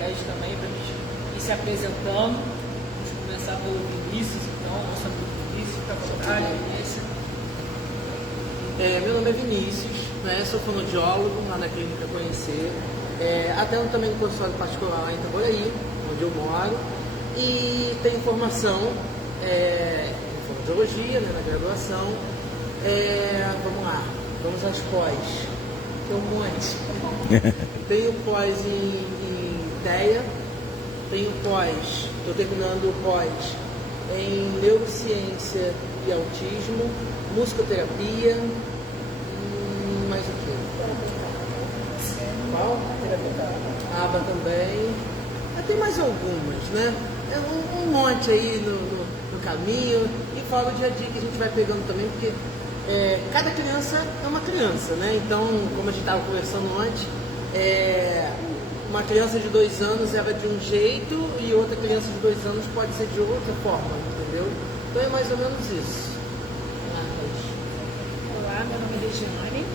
Regis também, para a gente ir se apresentando. Vamos começar pelo Vinícius, então, nosso amigo Vinícius, fica à vontade, Vinícius. Meu nome é Vinícius, né? Sou fonoaudiólogo lá na Clínica Conhecer, atendo também no consultório particular em Itaboraí, onde eu moro, e tenho formação em fonoaudiologia, né, na graduação. Vamos lá, vamos às pós. Tem um monte. Tenho pós em TEA, tenho pós, estou terminando o pós em neurociência e autismo, musicoterapia, mais o quê? Qual? ABA também. Tem mais algumas, né? Um monte aí no caminho, e fora o dia a dia que a gente vai pegando também, porque cada criança é uma criança, né? Então, como a gente estava conversando antes, uma criança de 2 anos era de um jeito e outra criança de 2 anos pode ser de outra forma, entendeu? Então é mais ou menos isso. Olá, meu nome é Regiane,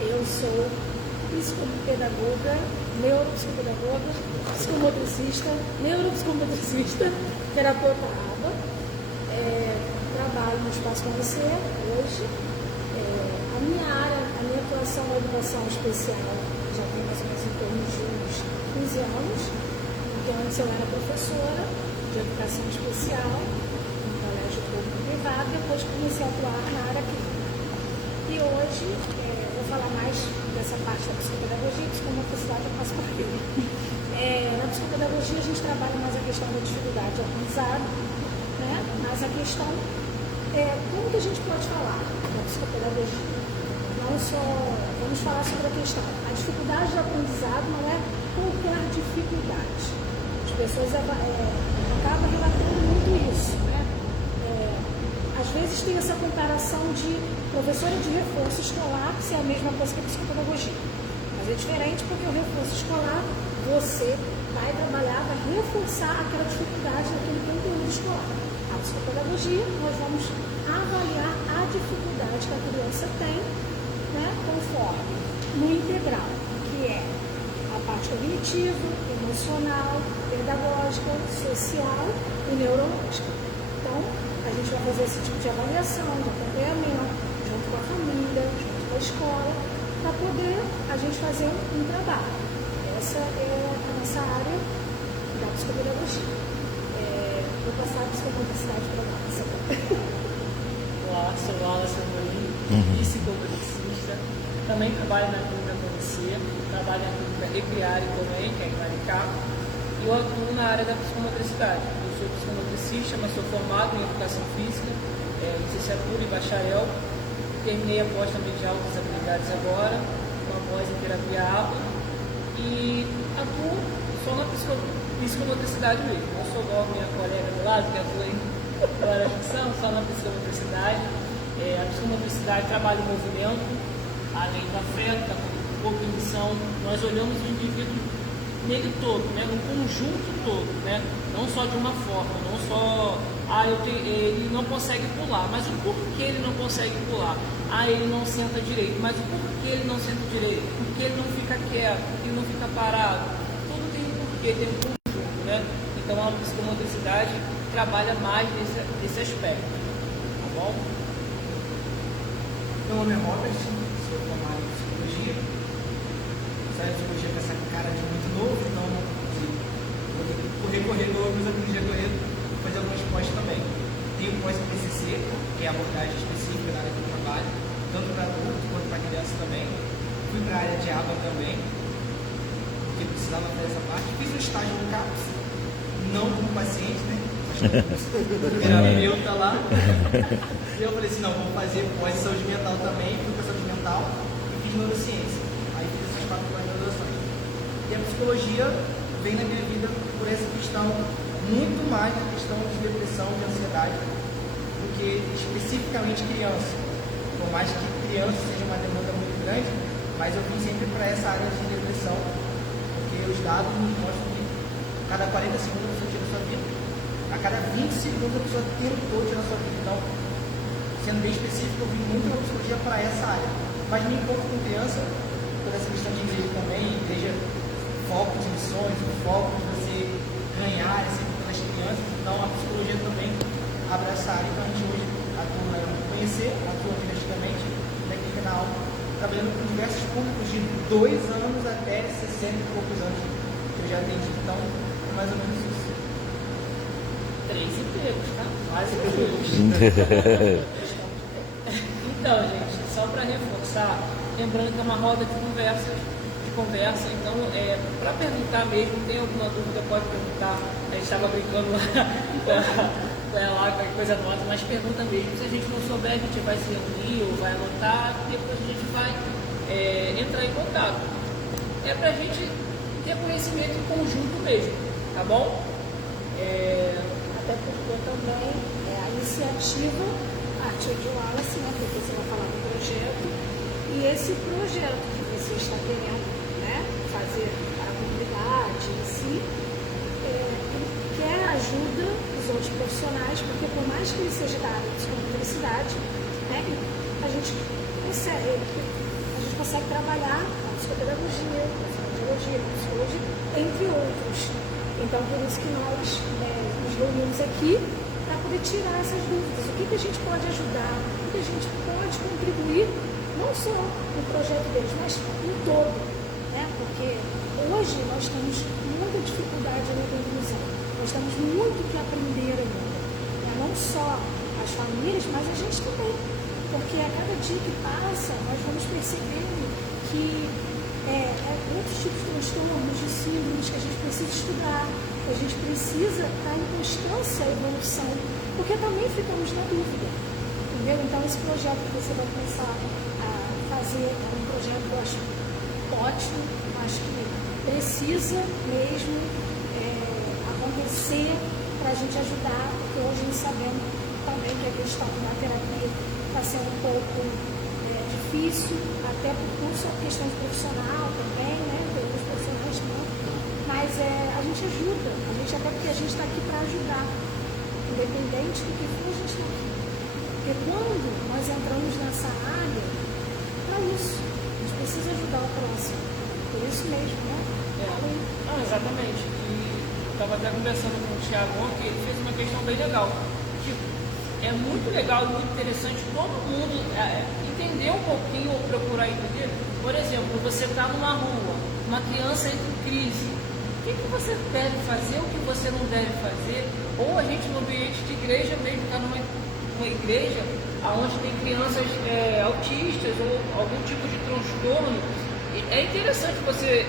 eu sou psicopedagoga, neuropsicopedagoga, psicomotricista, neuropsicomotricista, terapeuta ABA. Trabalho no Espaço Conhecer hoje. A minha área, a minha atuação na educação especial já tem mais ou menos em torno de uns 15 anos, porque antes eu era professora de educação especial no colégio público privado, depois comecei a atuar na área clínica. E hoje vou falar mais dessa parte da psicopedagogia e psicomotricidade, eu faço parte dele. Na psicopedagogia a gente trabalha mais a questão da dificuldade de aprendizado, né? Mas a questão como que a gente pode falar da psicopedagogia? Não só, vamos falar sobre a questão. A dificuldade do aprendizado não é qualquer dificuldade. As pessoas acabam relatando muito isso, né? Às vezes tem essa comparação de professora de reforço escolar ser a mesma coisa que a psicopedagogia. Mas é diferente porque o reforço escolar, você vai trabalhar, vai reforçar aquela dificuldade daquele conteúdo escolar. A psicopedagogia, nós vamos avaliar a dificuldade que a criança tem, né, conforme no integral, que é a parte cognitiva, emocional, pedagógica, social e neurológica. Então, a gente vai fazer esse tipo de avaliação, de acompanhamento, junto com a família, junto com a escola, para poder a gente fazer um trabalho. Essa é a nossa área da psicopedagogia. Vou passar a psicomotricidade para lá. Olá, sou Wallace Amorim, psicomotricista, também trabalho na Clínica Conhecer, trabalho na Clínica Recriare também, que é em Maricá, e eu atuo na área da psicomotricidade. Eu sou psicomotricista, mas sou formado em Educação Física, licenciatura e bacharel, terminei a pós também de altas habilidades agora, uma pós em terapia ABA, e atuo só na psicomotricidade mesmo. Não sou igual a minha colega do lado, que atua em hora ficção, só na psicomotricidade. A psicomotricidade trabalha o movimento, além do afeto, da cognição. Nós olhamos o indivíduo nele todo, né? No conjunto todo, né? Não só de uma forma, não só ele não consegue pular, mas o porquê ele não consegue pular? Ele não senta direito, mas o porquê ele não senta direito? Porque ele não fica quieto, porque ele não fica parado? Tudo tem um porquê, tem um conjunto, né? Então a psicomotricidade trabalha mais nesse aspecto, tá bom? Meu nome é Robert, sou formado em psicologia. Saio de psicologia com essa cara de muito novo, então vou correr, meus aprendi a correr, vou fazer algumas pós também. Tenho pós em PCC, que é a abordagem específica da área que eu trabalho, tanto para adulto quanto para criança também. Fui para a área de ABA também, porque precisava fazer essa parte. Fiz um estágio no CAPS, não como paciente, né? Terapeuta lá. E eu falei assim, não, vou fazer pós em saúde mental também, fui para saúde mental e fiz neurociência. Aí fiz essas 4 pós-graduações. E a psicologia vem na minha vida por essa questão, muito mais na questão de depressão, de ansiedade, do que especificamente criança. Por mais que criança seja uma demanda muito grande, mas eu vim sempre para essa área de depressão, porque os dados nos mostram que cada 40 segundos a pessoa tira a sua vida, a cada 20 segundos a pessoa tentou tirar a sua vida. Então, sendo bem específico, eu vim muito na psicologia para essa área. Mas me encontro com criança, por essa questão de igreja também, igreja foco de lições, o foco de você ganhar esse das crianças. Então a psicologia também abre essa área. Então a gente hoje atua conhecer, atua didaticamente daqui no canal, trabalhando com diversos públicos de 2 anos até 60 e poucos anos que eu já atendi. Então, é mais ou menos isso. 3 empregos, tá? Mais empregos. Então, gente, só para reforçar, lembrando que é uma roda de conversa. Então, para perguntar mesmo, tem alguma dúvida, pode perguntar. A gente estava brincando lá com ela, qualquer coisa nota, mas pergunta mesmo. Se a gente não souber, a gente vai se reunir ou vai anotar, depois a gente vai entrar em contato. É para a gente ter conhecimento em conjunto mesmo, tá bom? Até porque também a iniciativa partiu de Wallace, né? Porque você vai falar do projeto, e esse projeto que você está querendo, né, fazer para a comunidade em si, ele quer a ajuda dos outros profissionais, porque por mais que ele seja da área de psicomotricidade, né, a gente consegue trabalhar a psicopedagogia, a psicologia, a psicologia, entre outros. Então, por isso que nós nos reunimos aqui para poder tirar essas dúvidas. O que a gente pode ajudar, o que a gente pode contribuir, não só no projeto deles, mas em todo. Né? Porque hoje nós temos muita dificuldade na inclusão. Nós temos muito que aprender ainda. Né? Não só as famílias, mas a gente também. Porque a cada dia que passa, nós vamos percebendo que outros tipos de transtornos, de síndromes que a gente precisa estudar, que a gente precisa estar em constância evolução, porque também ficamos na dúvida. Entendeu? Então, esse projeto que você vai começar a fazer é um projeto que eu acho ótimo, acho que precisa mesmo acontecer para a gente ajudar, porque hoje nós sabemos também que a questão da terapia está sendo um pouco difícil, até por questão profissional também, né? Tem outros profissionais não, mas a gente ajuda, até porque a gente está aqui para ajudar, independente do que for, a gente está aqui. Porque quando nós entramos nessa área, é isso, a gente precisa ajudar o próximo, por isso mesmo, né? Exatamente. E estava até conversando com o Thiago ontem, ele fez uma questão bem legal. Tipo, é muito legal, muito interessante todo mundo entender um pouquinho ou procurar entender. Por exemplo, você está numa rua, uma criança entra em crise. O que você deve fazer, o que você não deve fazer? Ou a gente no ambiente de igreja mesmo, está numa igreja onde tem crianças autistas ou algum tipo de transtorno. É interessante você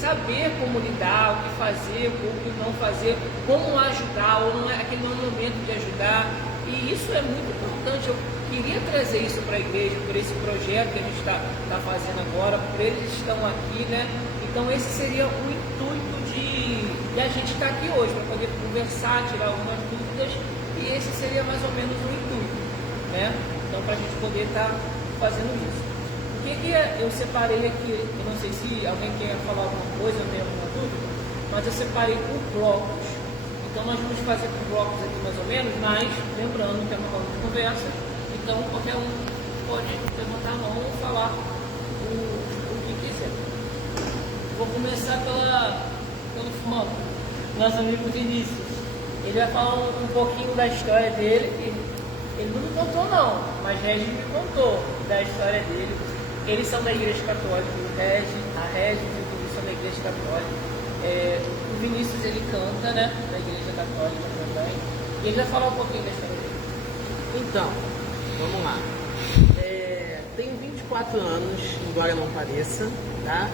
saber como lidar, o que fazer, o que não fazer, como ajudar, ou não é aquele momento de ajudar. E isso é muito importante. Eu queria trazer isso para a igreja, por esse projeto que a gente está fazendo agora, por eles estão aqui, né? Então esse seria o intuito de a gente estar aqui hoje, para poder conversar, tirar algumas dúvidas, e esse seria mais ou menos o intuito, né? Então para a gente poder estar fazendo isso. O que eu separei aqui, eu não sei se alguém quer falar alguma coisa, eu tenho alguma dúvida, mas eu separei por blocos. Então nós vamos fazer por blocos aqui mais ou menos, mas lembrando que é uma roda de conversa, então qualquer um pode levantar a mão ou falar o que quiser. Vou começar pelo Fumão, nosso amigo Vinícius. Ele vai falar um pouquinho da história dele, que ele não me contou não, mas Regis me contou da história dele. Eles são da Igreja Católica, a Regis e o Vinícius são da Igreja Católica. O Vinícius ele canta, né, da Igreja Católica também, e ele vai falar um pouquinho da história dele. Então, vamos lá. Tenho 24 anos, embora não pareça, tá?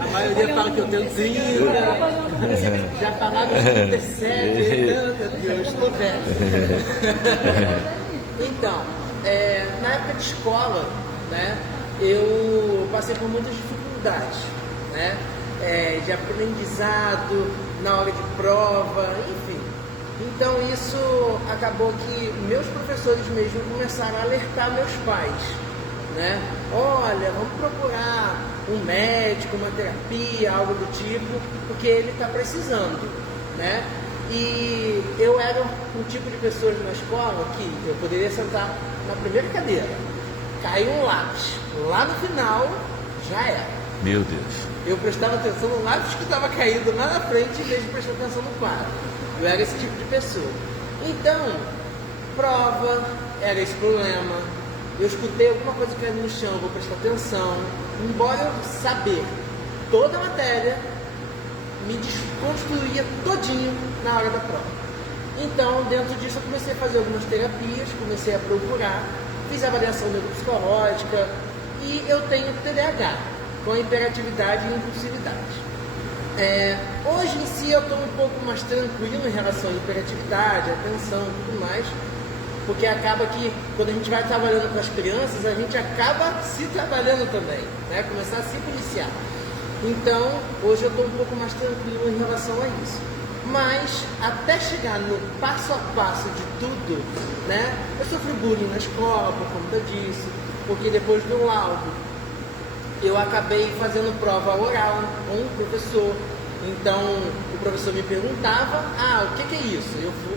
A maioria fala que eu tenho 30, já falaram que eu tenho 37, eu estou velho. Então, na época de escola, né, eu passei por muitas dificuldades, né? De aprendizado, na hora de prova, enfim. Então isso acabou que meus professores mesmo começaram a alertar meus pais, né? Olha, vamos procurar um médico, uma terapia, algo do tipo, porque ele está precisando, né? E eu era um tipo de pessoa na escola que eu poderia sentar na primeira cadeira, caiu um lápis, lá no final já era. Meu Deus. Eu prestava atenção no lápis que estava caído lá na frente em vez de prestar atenção no quadro. Eu era esse tipo de pessoa. Então, prova era esse problema. Eu escutei alguma coisa caindo no chão, vou prestar atenção. Embora eu saber toda a matéria, me desconstruía todinho na hora da prova. Então, dentro disso, eu comecei a fazer algumas terapias, comecei a procurar, fiz avaliação neuropsicológica e eu tenho TDAH, com hiperatividade e impulsividade. Hoje em si eu estou um pouco mais tranquilo em relação à hiperatividade, atenção e tudo mais, porque acaba que quando a gente vai trabalhando com as crianças, a gente acaba se trabalhando também, né? Começar a se policiar. Então, hoje eu estou um pouco mais tranquilo em relação a isso. Mas, até chegar no passo a passo de tudo, né? Eu sofri bullying na escola por conta disso, porque depois do laudo, eu acabei fazendo prova oral com o professor. Então, o professor me perguntava, o que é isso?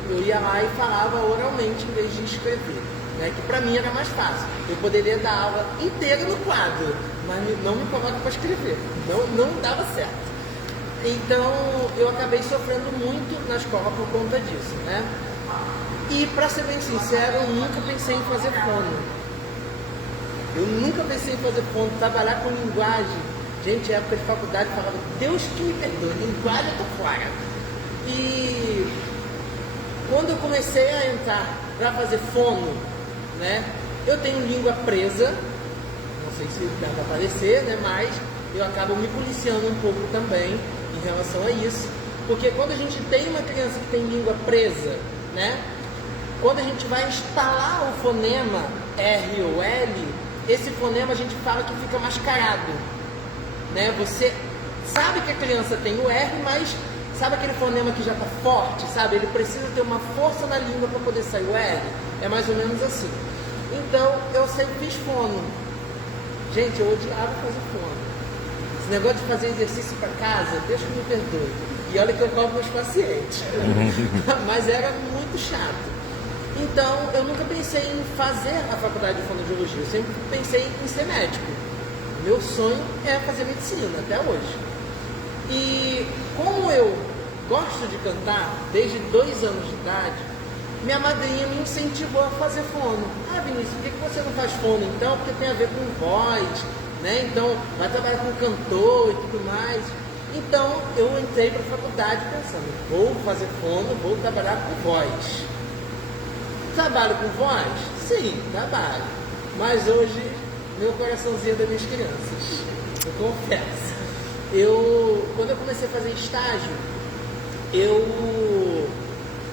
Eu ia lá e falava oralmente em vez de escrever, né? Que para mim era mais fácil. Eu poderia dar aula inteira no quadro, mas não me coloca para escrever. Não dava certo. Então, eu acabei sofrendo muito na escola por conta disso, né? E, para ser bem sincero, eu nunca pensei em fazer fono. Eu nunca pensei em fazer fono, trabalhar com linguagem. Gente, na época de faculdade, falava, Deus que me perdoe, linguagem eu tô fora. E quando eu comecei a entrar para fazer fono, né? Eu tenho língua presa, não sei se dá para aparecer, né? Mas eu acabo me policiando um pouco também em relação a isso, porque quando a gente tem uma criança que tem língua presa, né? Quando a gente vai instalar o fonema R ou L, esse fonema a gente fala que fica mascarado, né? Você sabe que a criança tem o R, mas sabe aquele fonema que já está forte, sabe? Ele precisa ter uma força na língua para poder sair o R. É mais ou menos assim. Então, eu sempre fiz fono. Gente, eu odiava fazer fono. Esse negócio de fazer exercício para casa, Deus que me perdoe. E olha que eu cobro meus pacientes. Mas era muito chato. Então, eu nunca pensei em fazer a faculdade de fonoaudiologia. Eu sempre pensei em ser médico. Meu sonho é fazer medicina, até hoje. E como eu gosto de cantar desde 2 anos de idade, minha madrinha me incentivou a fazer fono. Vinícius, por que você não faz fono então? Porque tem a ver com voz, né? Então, vai trabalhar com cantor e tudo mais. Então, eu entrei para a faculdade pensando, vou fazer fono, vou trabalhar com voz. Trabalho com voz? Sim, trabalho. Mas hoje, meu coraçãozinho é das minhas crianças. Eu confesso. Quando eu comecei a fazer estágio, eu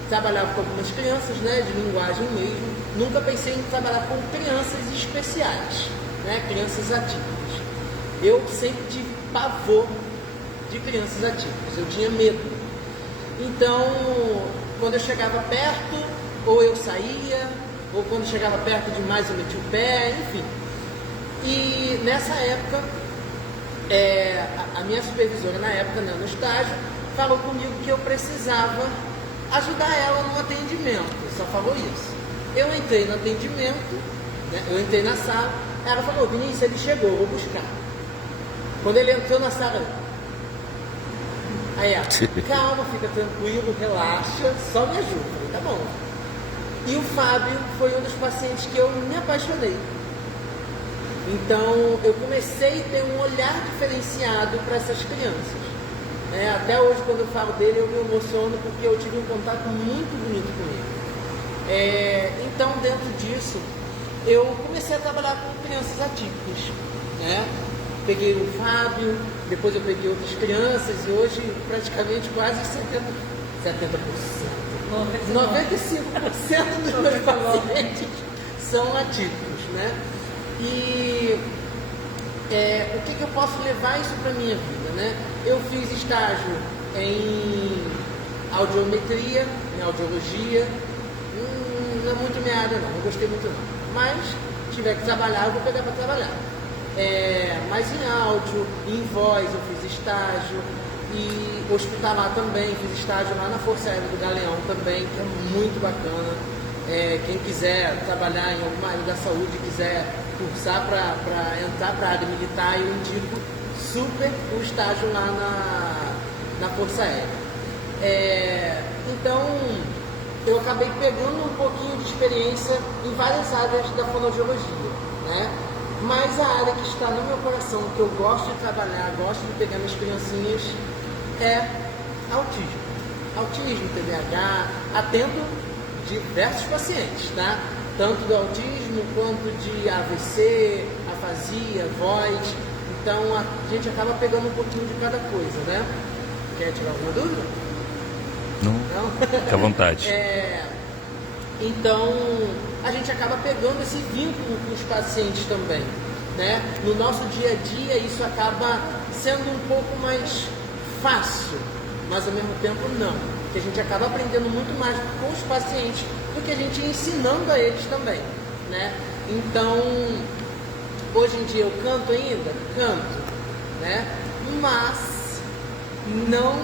trabalhava com algumas crianças, né, de linguagem mesmo. Nunca pensei em trabalhar com crianças especiais, né, crianças atípicas. Eu sempre tive pavor de crianças atípicas, eu tinha medo. Então, quando eu chegava perto, ou eu saía, ou quando chegava perto demais eu metia o pé, enfim. E nessa época, a minha supervisora na época, né, no estágio, falou comigo que eu precisava ajudar ela no atendimento, só falou isso. Eu entrei no atendimento, né, eu entrei na sala, ela falou, Vinícius, ele chegou, vou buscar. Quando ele entrou na sala, aí ela, calma, fica tranquilo, relaxa, só me ajuda. Eu falei, tá bom. E o Fábio foi um dos pacientes que eu me apaixonei. Então, eu comecei a ter um olhar diferenciado para essas crianças. Até hoje, quando eu falo dele, eu me emociono porque eu tive um contato muito bonito com ele. Então, dentro disso, eu comecei a trabalhar com crianças atípicas. Peguei o Fábio, depois eu peguei outras crianças e hoje praticamente quase 70%. 95% dos meus pacientes são atípicos, né? E o que eu posso levar isso para a minha vida, né? Eu fiz estágio em audiometria, em audiologia, não é muito minha área não gostei muito não, mas se tiver que trabalhar, eu vou pegar para trabalhar. Mas em áudio, em voz eu fiz estágio, e hospitalar também, fiz estágio lá na Força Aérea do Galeão também, que é muito bacana. Quem quiser trabalhar em alguma área da saúde, quiser cursar para entrar para a área militar, eu indico super o estágio lá na Força Aérea. Então, eu acabei pegando um pouquinho de experiência em várias áreas da fonoaudiologia, né? Mas a área que está no meu coração, que eu gosto de trabalhar, gosto de pegar minhas criancinhas, é autismo. Autismo, TDAH, atendo diversos pacientes, tá? Tanto do autismo quanto de AVC, afasia, voz. Então a gente acaba pegando um pouquinho de cada coisa, né? Quer tirar alguma dúvida? Não? Fica à vontade. Então a gente acaba pegando esse vínculo com os pacientes também, né? No nosso dia a dia isso acaba sendo um pouco mais fácil, mas ao mesmo tempo não, porque a gente acaba aprendendo muito mais com os pacientes do que a gente ensinando a eles também, né? Então, hoje em dia eu canto ainda? Canto, né? Mas não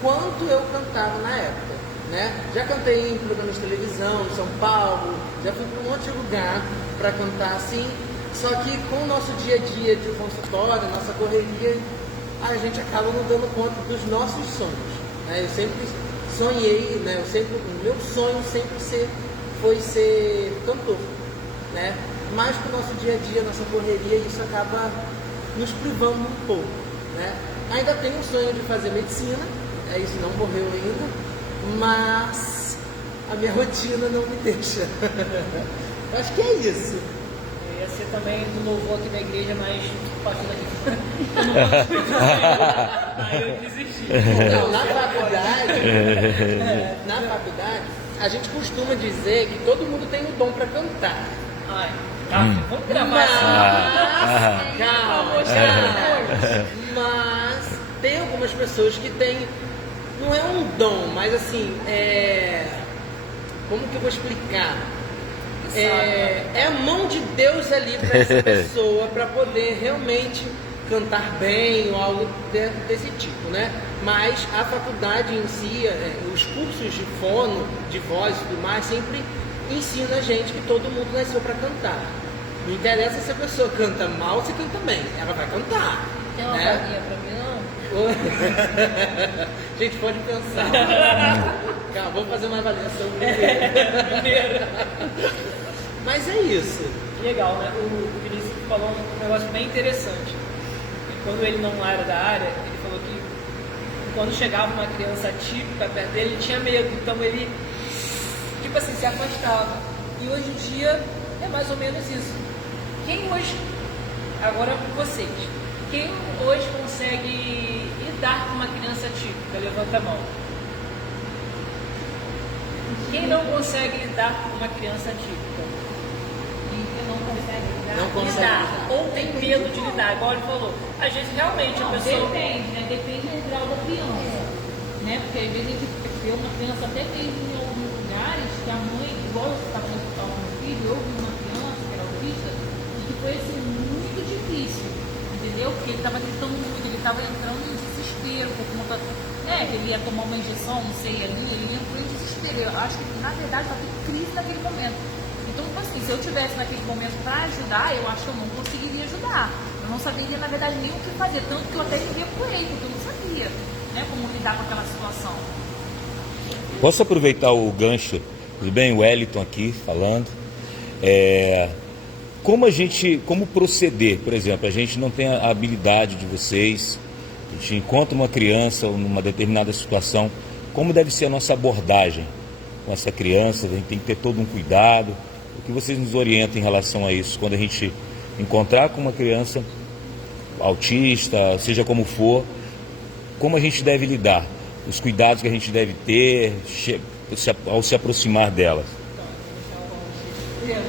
quanto eu cantava na época, né? Já cantei em programas de televisão, em São Paulo, já fui para um monte de lugar para cantar assim, só que com o nosso dia a dia de consultório, nossa correria, a gente acaba não dando conta dos nossos sonhos, né? Eu sempre sonhei, né? O meu sonho sempre foi ser cantor, né? Mas com o nosso dia a dia, nossa correria, isso acaba nos privando um pouco, né? Ainda tenho o sonho de fazer medicina, isso não morreu ainda, mas a minha rotina não me deixa. Eu acho que é isso. Eu ia ser também do louvor aqui na igreja, mas partiu daqui. Eu não gosto. Aí eu desisti. Então, na faculdade, a gente costuma dizer que todo mundo tem um dom para cantar. Ai, vamos gravar assim. Calma. Mas tem algumas pessoas que têm, não é um dom, mas assim, como que eu vou explicar? É a mão de Deus ali para essa pessoa, para poder realmente cantar bem ou algo desse tipo, né? Mas a faculdade em si, os cursos de fono, de voz e tudo mais, sempre ensina a gente que todo mundo nasceu para cantar. Não interessa se a pessoa canta mal ou se canta bem, ela vai cantar. Tem uma vaguinha pra mim, não? A gente pode pensar. Calma, vamos fazer uma avaliação primeiro. Mas é isso. Legal, né? O Vinícius falou um negócio bem interessante. Quando ele não era da área, ele falou que quando chegava uma criança atípica perto dele, ele tinha medo. Então ele, tipo assim, se afastava. E hoje em dia é mais ou menos isso. Quem hoje, agora vocês, quem hoje consegue lidar com uma criança atípica? Levanta a mão. Quem não consegue lidar com uma criança atípica? Não consegue lidar. Ou tem medo de lidar, igual ele falou. Às vezes realmente a pessoa. Depende, né? Depende do grau da criança. Né? Porque às vezes a gente vê uma criança até mesmo em alguns lugares que a mãe, igual você está falando com o meu filho, eu vi uma criança que era autista, e que foi assim, muito difícil. Entendeu? Porque ele estava gritando muito, ele estava entrando em desespero por conta. Que ele ia tomar uma injeção, não sei, ali, ele entrou em desespero. Eu acho que na verdade estava em crise naquele momento. Então, assim, se eu tivesse naquele momento para ajudar, eu acho que eu não conseguiria ajudar. Eu não saberia, na verdade, nem o que fazer. Tanto que eu até liguei com ele, porque eu não sabia, né, como lidar com aquela situação. Posso aproveitar o gancho? Tudo bem? O Wellington aqui falando. Como proceder? Por exemplo, a gente não tem a habilidade de vocês, a gente encontra uma criança numa determinada situação, como deve ser a nossa abordagem com essa criança? A gente tem que ter todo um cuidado. O que vocês nos orientam em relação a isso? Quando a gente encontrar com uma criança autista, seja como for, como a gente deve lidar? Os cuidados que a gente deve ter ao se aproximar delas?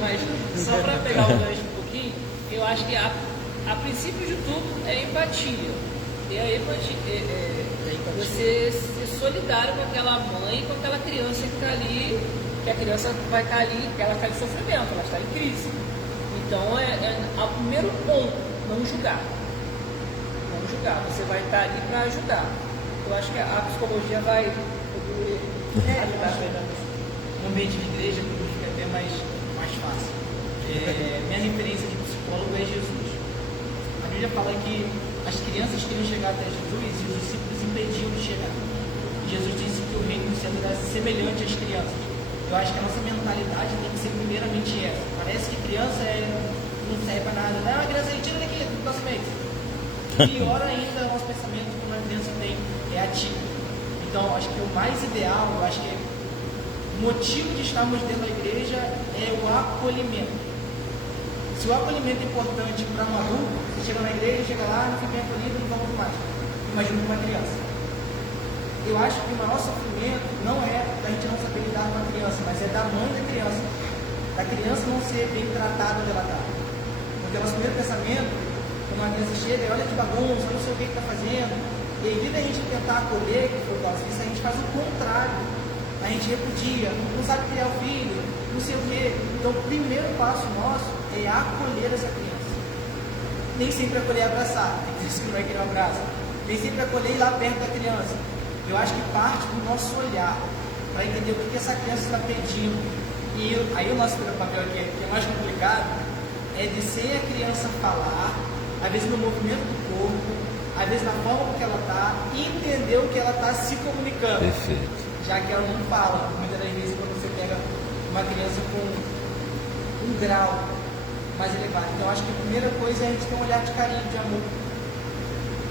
Mas só para pegar o gancho um pouquinho, eu acho que a princípio de tudo é empatia. E a empatia você ser solidário com aquela mãe, com aquela criança que está ali, que a criança vai estar ali, que ela está em sofrimento, ela está em crise. Então o primeiro ponto, não julgar. Não julgar, você vai estar ali para ajudar. Eu acho que a psicologia vai ajudar. No ambiente de igreja tudo fica até mais fácil. Minha referência de psicólogo é Jesus. A Bíblia fala que as crianças queriam chegar até Jesus e os discípulos impediam de chegar. Jesus disse que o reino dos céus era semelhante às crianças. Eu acho que a nossa mentalidade tem que ser primeiramente essa. Parece que criança não serve para nada. Não, a criança tira daqui do nosso mês. Pior ainda, o nosso pensamento quando a criança é atípico. Então, acho que o mais ideal, eu acho que o motivo de estarmos dentro da igreja é o acolhimento. Se o acolhimento é importante para um adulto, você chega na igreja, chega lá, não fica bem acolhido, não vamos mais. Imagina uma criança. Eu acho que o maior sofrimento não é da gente não saber lidar com a criança, mas é da mãe da criança. Da criança não ser bem tratada onde ela está. Porque o nosso primeiro pensamento, quando uma criança chega, olha que bagunça, não sei o que está fazendo. E em vez da gente tentar acolher, que foi o caso disso, a gente faz o contrário. A gente repudia, não sabe criar o filho, não sei o quê. Então o primeiro passo nosso é acolher essa criança. Nem sempre acolher e abraçar, tem que não é que não abraça. Nem sempre acolher e ir lá perto da criança. Eu acho que parte do nosso olhar para entender o que essa criança está pedindo. E aí o nosso papel aqui, que é mais complicado, é de sem a criança falar, às vezes no movimento do corpo, às vezes na forma que ela está, e entender o que ela está se comunicando. Perfeito. Já que ela não fala, muitas das vezes quando você pega uma criança com um grau mais elevado. Então acho que a primeira coisa é a gente ter um olhar de carinho, de amor.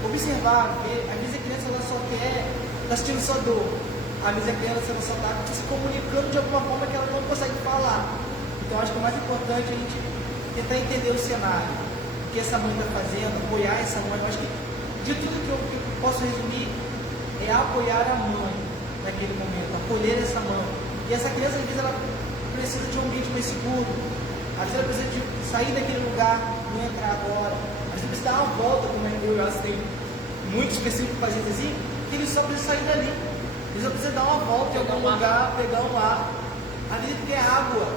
Observar, ver, às vezes a criança ela só quer, está sentindo só dor. Às vezes a criança ela só está se comunicando de alguma forma que ela não consegue falar. Então acho que o mais importante é a gente tentar entender o cenário, o que essa mãe está fazendo, apoiar essa mãe. Eu acho que de tudo que eu posso resumir é apoiar a mãe naquele momento, acolher essa mãe. E essa criança, às vezes, ela precisa de um ambiente mais seguro, às vezes ela precisa de sair daquele lugar, não entrar agora, às vezes precisa dar uma volta, como eu e o tem muito específico pacientes assim, que ele só precisa sair dali, ele só precisa dar uma volta em algum lugar, pegar um ar. Às vezes ele quer água,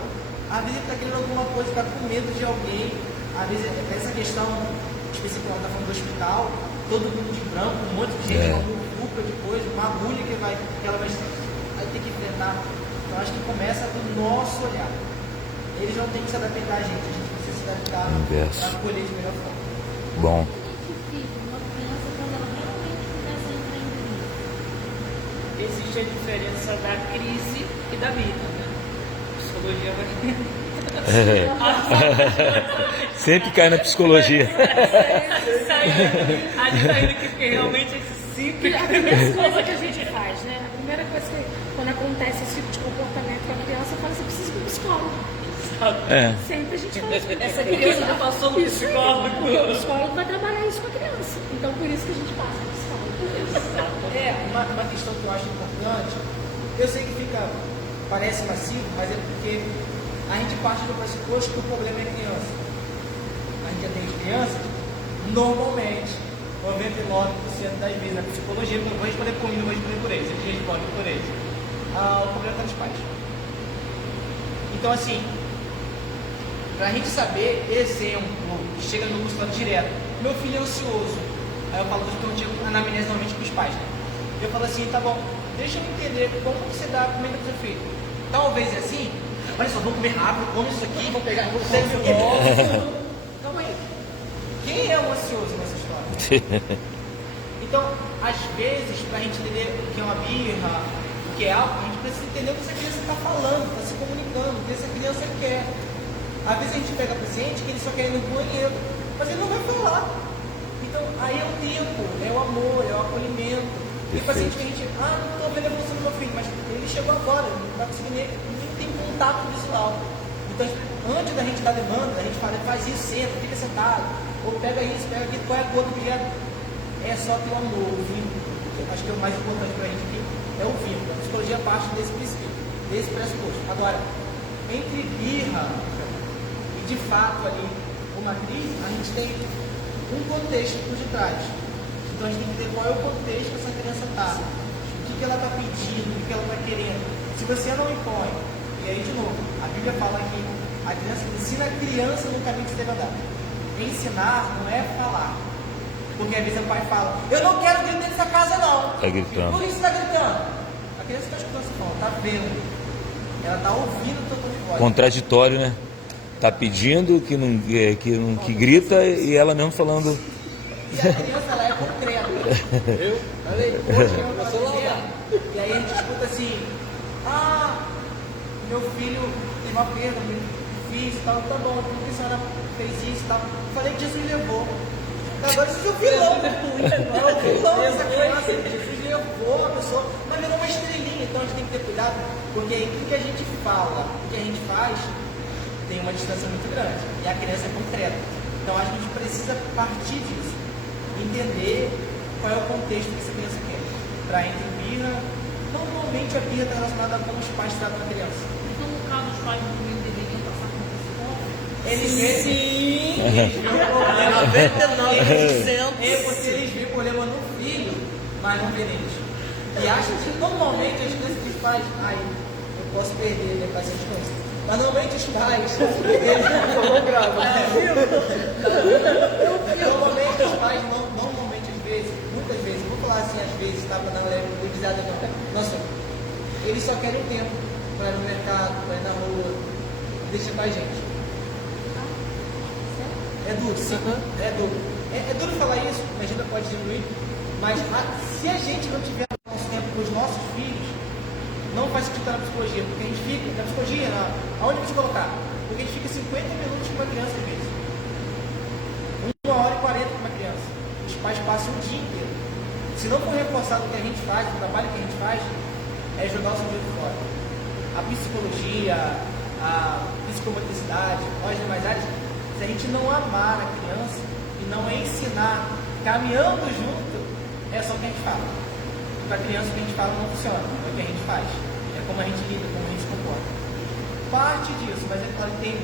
às vezes ele está querendo alguma coisa, está com medo de alguém, às vezes essa questão específica, ela está falando do hospital, todo mundo de branco, um monte de gente, uma muvuca de coisa, uma agulha que ela vai ter que enfrentar. Então acho que começa do nosso olhar. Eles não têm que se adaptar a gente precisa se adaptar para acolher de melhor forma. Bom. Uma criança quando ela realmente começa a entrar em crise. Existe a diferença da crise e da vida, né? A psicologia vai... Sempre cai na psicologia. A gente tá indo aqui porque realmente A primeira coisa que a gente faz, né? A primeira coisa que quando acontece esse tipo de comportamento com a criança, fala, você precisa de um psicólogo. Sempre a gente fala isso. Essa criança já passou no psicólogo. Porque o psicólogo vai trabalhar isso com a criança. Então por isso que a gente passa no psicólogo. Uma questão que eu acho importante, eu sei que parece massivo, mas é porque a gente parte do pressuposto que o problema é criança. A gente atende crianças, normalmente, 99% das vezes, na psicologia, eu não vou responder por mim, não vou responder por eles, eles respondem por eles. O problema está nos pais. Então, assim, para a gente saber, exemplo, chega no consultório direto, meu filho é ansioso. Aí eu falo que eu tinha anamnese normalmente com os pais, né? Eu falo assim, tá bom, deixa eu entender como você dá a comida pro seu filho. Talvez assim, olha só, vamos comer rápido, come isso aqui, vamos pegar, vamos fazer o quê? Calma aí. Quem é o ansioso nessa história? Então, às vezes, para a gente entender o que é uma birra, o que é álcool, a gente precisa entender o que essa criança está falando, está se comunicando, o que essa criança quer. Às vezes a gente pega paciente que ele só quer ir no banheiro, mas ele não vai falar. Então, aí é o tempo, é o amor, é o acolhimento. Tem paciente que a gente, não estou vendo a evolução do meu filho, mas ele chegou agora, ele não está conseguindo, nem tem contato visual. Então, antes da gente dar demanda, a gente fala, faz isso, senta, fica sentado, ou pega isso, pega aquilo, qual é a cor do objeto? É só ter o amor, o vínculo. Acho que é o mais importante para a gente aqui, é o vínculo. A psicologia parte desse princípio, desse pressuposto. Agora, entre birra e de fato ali uma crise, a gente tem um contexto por detrás. Então a gente tem que ver qual é o contexto que essa criança está, o que ela está pedindo, o que ela está querendo. Se você não impõe, e aí de novo, a Bíblia fala que a criança ensina a criança no caminho que você deve andar. Ensinar não é falar. Porque às vezes o pai fala, eu não quero dentro dessa casa não. Está gritando. Por que você está gritando? A criança está escutando você falar, está vendo. Ela está ouvindo o teu tom de voz. Contraditório, né? Tá pedindo que grita e ela mesmo falando E a criança, ela é concreta. Eu falei, Hoje eu começou tô a lavar. e aí a gente escuta assim, meu filho teve uma perda, meu filho e tal, tá bom, por que a senhora fez isso e tal? Falei que Jesus levou. Agora isso é o vilão. É o vilão dessa criança. Jesus levou a pessoa, mas levou uma estrelinha, então a gente tem que ter cuidado, porque aí tudo que a gente fala, o que a gente faz, tem uma distância muito grande. E a criança é concreta. Então a gente precisa partir disso. Entender qual é o contexto que essa criança quer. Para entre birra, normalmente a birra está relacionada a como os pais tratam a criança. Então, no caso, os pais também deveriam passar por psicólogo? Eles veem, Sim. eles veem o problema. 99%. É porque eles veem o problema no filho, mas não vê neles. E acham que normalmente as crianças que fazem, eu posso perder minha paciente com isso. Mas normalmente os pais, eles não gravam. Normalmente os pais, normalmente às vezes, muitas vezes, vou falar assim, às vezes, estava na leve, utilizada não. Nossa, eles só querem um tempo para ir no mercado, para ir na rua, deixa com a gente. É duro, sim. É duro. É duro falar isso, a agenda pode diminuir, mas se a gente não tiver nosso tempo com os nossos filhos, não faz sentido estar na psicologia, porque a gente fica, na psicologia, aonde você colocar? Porque a gente fica 50 minutos com uma criança às vezes. 1 hora e 40 com uma criança. Os pais passam o dia inteiro. Se não for reforçado o que a gente faz, o trabalho que a gente faz, é jogar o seu dinheiro fora. A psicologia, a psicomotricidade, as demais áreas, se a gente não amar a criança e não ensinar, caminhando junto, é só o que a gente fala. Para a criança o que a gente fala não funciona, é o que a gente faz. É como a gente lida, como a gente se comporta. Parte disso, mas é claro que tem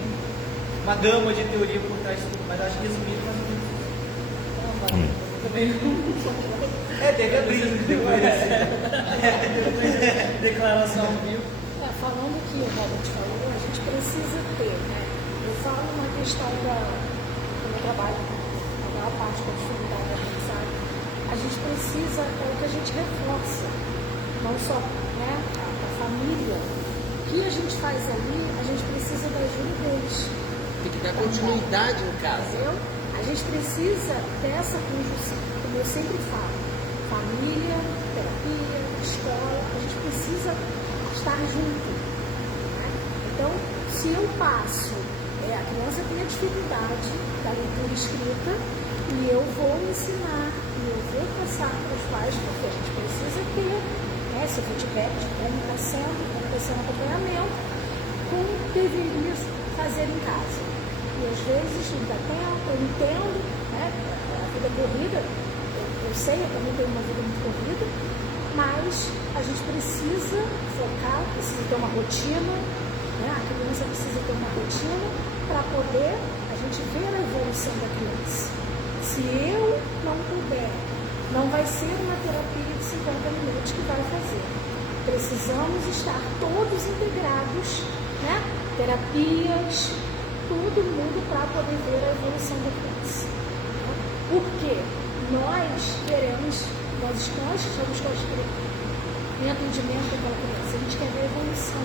uma gama de teoria por trás de tudo, mas acho que resumido mais ou menos isso. Teve a brisa depois. Declaração viu? Falando o que o Robert falou, a gente precisa ter, né? Eu falo uma questão do meu trabalho, a maior parte da dificuldade da aprendizagem. A gente precisa, é o que a gente reforça, não só a família. O que a gente faz ali, a gente precisa da ajuda deles. Tem que dar continuidade em casa. Entendeu? A gente precisa dessa conjunção, como eu sempre falo, família, terapia, escola, a gente precisa estar junto. Né? Então, se eu passo, a criança tem a dificuldade da leitura escrita, e eu vou ensinar, e eu vou passar para os pais, porque a gente precisa ter, se eu tiver de como está sendo acompanhamento, como deveria fazer em casa. E às vezes não dá tempo, eu entendo, a vida corrida, eu sei, eu também tenho uma vida muito corrida, mas a gente precisa focar, precisa ter uma rotina, a criança precisa ter uma rotina para poder a gente ver a evolução da criança. Se eu não puder, não vai ser uma terapia de 50 minutos que vai fazer. Precisamos estar todos integrados, terapias, todo mundo para poder ver a evolução da criança. Porque nós estamos com em atendimento daquela criança, a gente quer ver a evolução.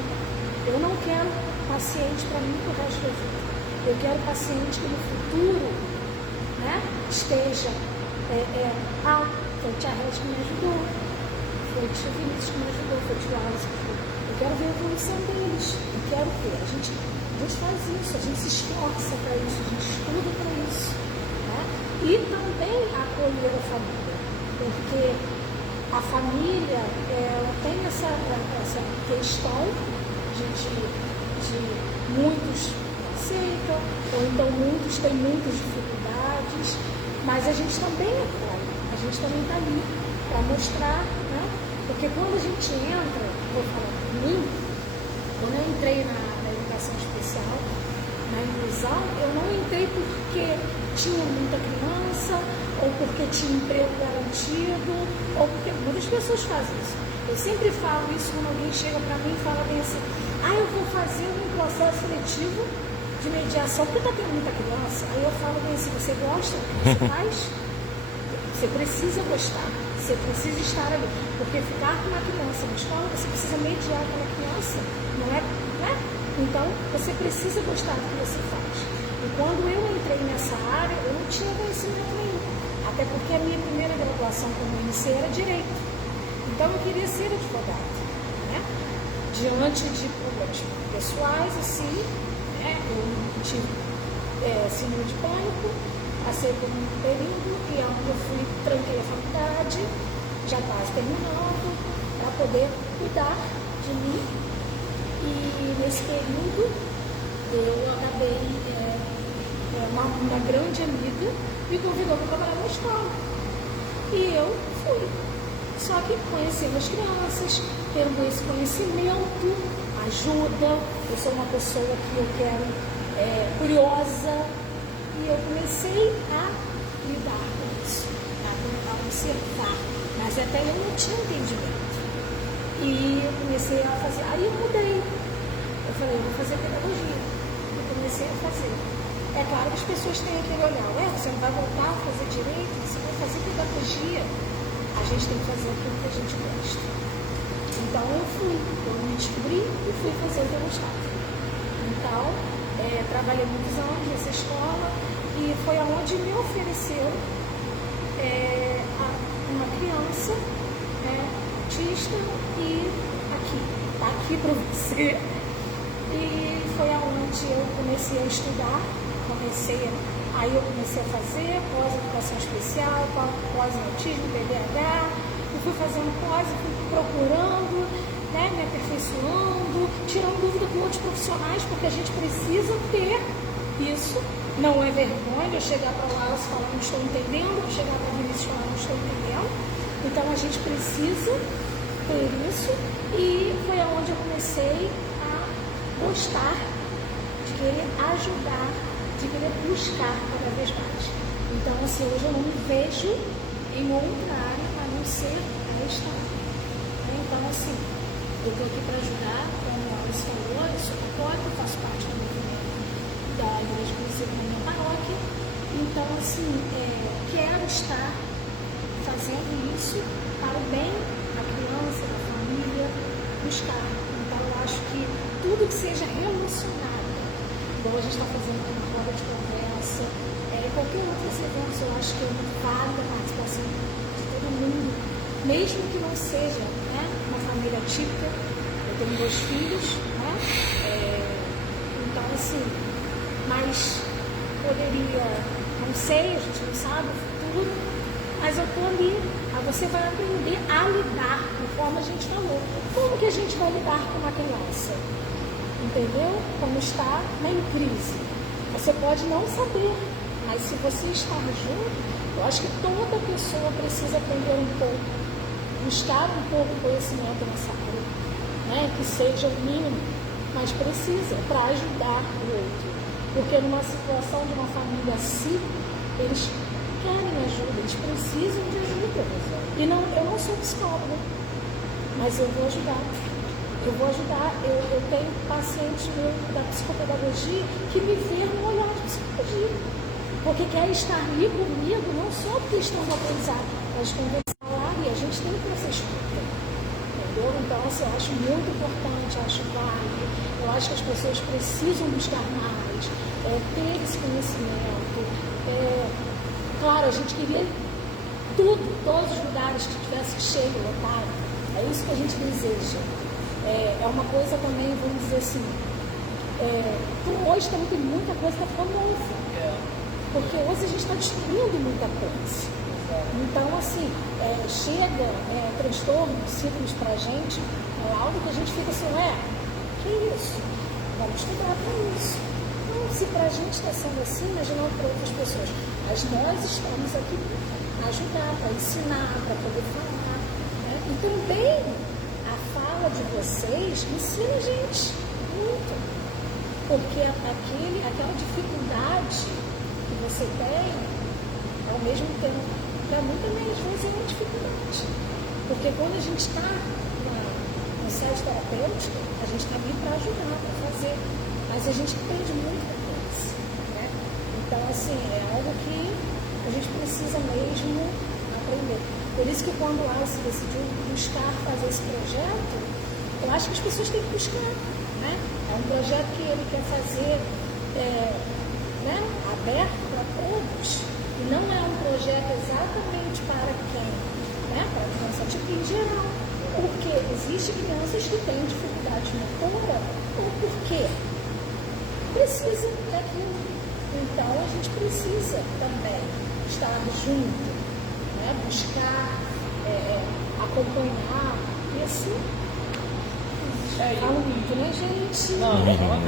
Eu não quero paciente para mim pro resto da vida. Eu quero paciente que no futuro esteja, foi o Tia Rez que me ajudou, foi o Tia Vinícius que me ajudou, foi o Tia Wallace que me ajudou. Eu quero ver a evolução deles, eu quero ver. A gente faz isso, a gente se esforça para isso, a gente estuda para isso. E também acolher a família, porque a família ela tem essa questão de muitos aceitam, ou então muitos têm muitas dificuldades, mas a gente também acolhe, a gente também está ali para mostrar, porque quando a gente entra, vou falar por mim, quando eu entrei na educação especial, na inclusão, eu não entrei porque tinha muita criança, ou porque tinha emprego garantido, ou porque muitas pessoas fazem isso. Eu sempre falo isso quando alguém chega para mim e fala bem assim, eu vou fazer um processo seletivo de mediação, porque está tendo muita criança. Aí eu falo bem assim, você gosta do que você faz? Você precisa gostar, você precisa estar ali. Porque ficar com uma criança na escola, você precisa mediar aquela criança, não é? Então, você precisa gostar do que você faz. E quando eu entrei nessa área, eu não tinha conhecimento nenhum. A Até porque a minha primeira graduação como iniciei era Direito. Então eu queria ser advogada, né? Diante de problemas pessoais, assim, né? Eu tive síndrome de pânico, passei por um período e onde eu fui, tranquei a faculdade, já quase terminando, para poder cuidar de mim. E nesse período eu acabei, uma grande amiga me convidou para trabalhar na escola. E eu fui. Só que conhecendo as crianças, tendo esse conhecimento, ajuda. Eu sou uma pessoa que eu quero, curiosa. E eu comecei a lidar com isso, a observar. Mas até eu não tinha entendimento. E eu comecei a fazer. Aí eu mudei. Eu falei, eu vou fazer pedagogia. E comecei a fazer. É claro que as pessoas têm aquele olhar, você não vai voltar a fazer direito, você vai fazer pedagogia. A gente tem que fazer aquilo que a gente gosta. Então eu me descobri e fui fazer o que eu gostava. Então, trabalhei muitos anos nessa escola e foi aonde me ofereceu uma criança autista e tá aqui para você. E foi aonde eu comecei a estudar. Aí eu comecei a fazer pós-educação especial, pós em autismo, TDAH, e fui fazendo pós, fui procurando, né, me aperfeiçoando, tirando dúvida com outros profissionais, porque a gente precisa ter isso. Não é vergonha eu chegar para o Wallace e falar não estou entendendo, eu chegar para o Vinícius e falar não estou entendendo. Então a gente precisa ter isso, e foi aonde eu comecei a gostar de querer ajudar, de querer buscar cada vez mais. Então, assim, hoje eu não me vejo em outra área a não ser esta área. Então, assim, eu estou aqui para ajudar, como a Alice falou, eu sou católica, faço parte do movimento da Igreja Conhecida na minha paróquia. Então, assim, quero estar fazendo isso para o bem da criança, da família, buscar. Então, eu acho que tudo que seja relacionado, igual a gente está fazendo aqui na roda de conversa, qualquer outros eventos, eu acho que é muito válida a participação de todo mundo, mesmo que não seja, né, uma família típica. Eu tenho 2 filhos, né? Então, assim, mas poderia, não sei, a gente não sabe o futuro, mas eu estou ali. Aí você vai aprender a lidar, conforme a gente falou. Como que a gente vai lidar com uma criança? Entendeu? Como está em crise. Você pode não saber, mas se você estar junto, eu acho que toda pessoa precisa aprender um pouco, buscar um pouco de conhecimento nessa área, né? Que seja o mínimo, mas precisa para ajudar o outro. Porque numa situação de uma família assim, eles querem ajuda, eles precisam de ajuda. E não, eu não sou psicóloga, mas eu vou ajudar. Eu tenho pacientes meus da psicopedagogia que me vê no olhar de psicologia. Porque quer estar ali comigo, não só porque estão no aprendizado, mas conversar lá e a gente tem que essa escuta. Entendeu? Então, assim, eu acho muito importante, eu acho válido. Eu acho que as pessoas precisam buscar mais, ter esse conhecimento. Claro, a gente queria tudo, todos os lugares que tivesse cheio, lotado. É isso que a gente deseja. É uma coisa também, vamos dizer assim, hoje também tem muita coisa que está ficando nova. Porque hoje a gente está descobrindo muita coisa. Então, assim, chega transtornos, síndromes para a gente, é algo que a gente fica assim, que isso? Vamos estudar para isso. Então, se para a gente está sendo assim, imaginando para outras pessoas. Mas nós estamos aqui para ajudar, para ensinar, para poder falar. Né? E também a fala de vocês ensina a gente muito. Porque aquela dificuldade que você tem, ao mesmo tempo, para mim também às vezes é uma dificuldade. Porque quando a gente está no sede terapêutico, a gente está ali para ajudar, para fazer. Mas a gente aprende muito com isso. Né? Então, assim, é algo que a gente precisa mesmo aprender. Por isso que quando o Alice decidiu buscar fazer esse projeto, eu acho que as pessoas têm que buscar. Né? É um projeto que ele quer fazer aberto para todos. E não é um projeto exatamente para quem? Né? Para a criança tipo em geral. Porque existem crianças que têm dificuldade motora, ou por quê? Precisa daquilo. Então a gente precisa também estar junto, né? Buscar, acompanhar esse. Falo muito, né, gente? Não, pode falar,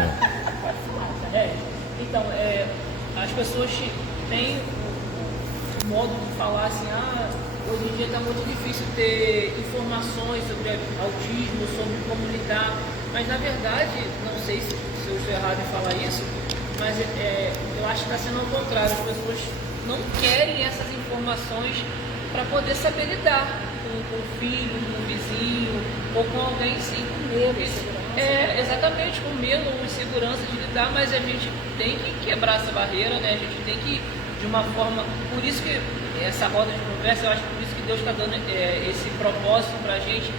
tá? Então, as pessoas têm o modo de falar assim, hoje em dia está muito difícil ter informações sobre autismo, sobre como lidar, mas na verdade, não sei se eu estou errado em falar isso, mas eu acho que está sendo ao contrário, as pessoas não querem essas informações para poder saber lidar com o filho, com o vizinho, ou com alguém sim. Com medo, insegurança. Exatamente, com medo ou insegurança de lidar, mas a gente tem que quebrar essa barreira, né? A gente tem que, de uma forma. Por isso que essa roda de conversa, eu acho que por isso que Deus está dando esse propósito para a gente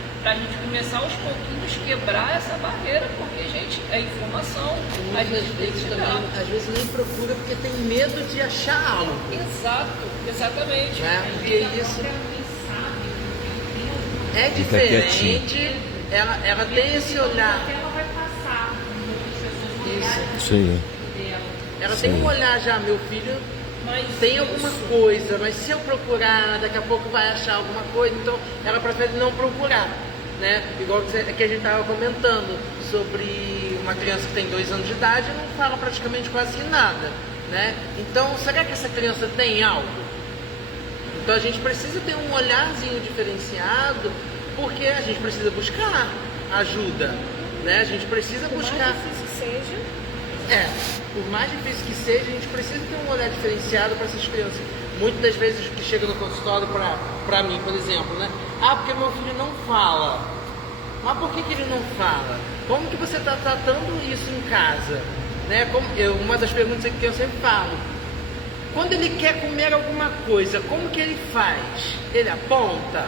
começar aos pouquinhos quebrar essa barreira, porque, gente, é informação. A Muitas gente tem vezes que também, lidar. às vezes nem procura porque tem medo de achar algo. Exatamente. Né? Porque isso é Fica diferente, ela tem esse olhar. Ela vai passar Isso. Isso aí. Ela Sim. tem um olhar já, meu filho Mas tem alguma coisa, mas se eu procurar, daqui a pouco vai achar alguma coisa, então ela prefere não procurar, né? Igual que a gente estava comentando sobre uma criança que tem 2 anos de idade e não fala praticamente quase nada, né? Então, será que essa criança tem algo? Então a gente precisa ter um olharzinho diferenciado, porque a gente precisa buscar ajuda, né? A gente precisa Por mais buscar... difícil que seja, Por mais difícil que seja, a gente precisa ter um olhar diferenciado para essas crianças. Muitas das vezes que chega no consultório para mim, por exemplo, né? Porque meu filho não fala. Mas por que ele não fala? Como que você está tratando isso em casa? Né? Uma das perguntas que eu sempre falo. Quando ele quer comer alguma coisa, como que ele faz? Ele aponta?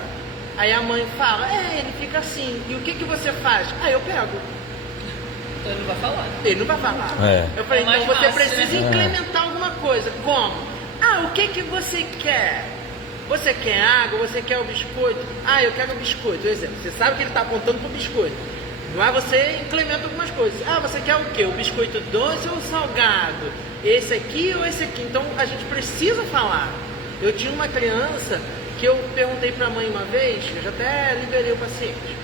Aí a mãe fala, ele fica assim. E o que você faz? Eu pego. ele não vai falar. Ele não vai falar. Eu falei, É mais então você fácil, precisa né? implementar alguma coisa. Como? O que você quer? Você quer água? Você quer o biscoito? Eu quero o biscoito. Por exemplo, você sabe que ele está apontando para o biscoito. Mas você implementa algumas coisas. Você quer o quê? O biscoito doce ou salgado? Esse aqui ou esse aqui? Então a gente precisa falar. Eu tinha uma criança que eu perguntei para a mãe uma vez, eu já até liberei o paciente,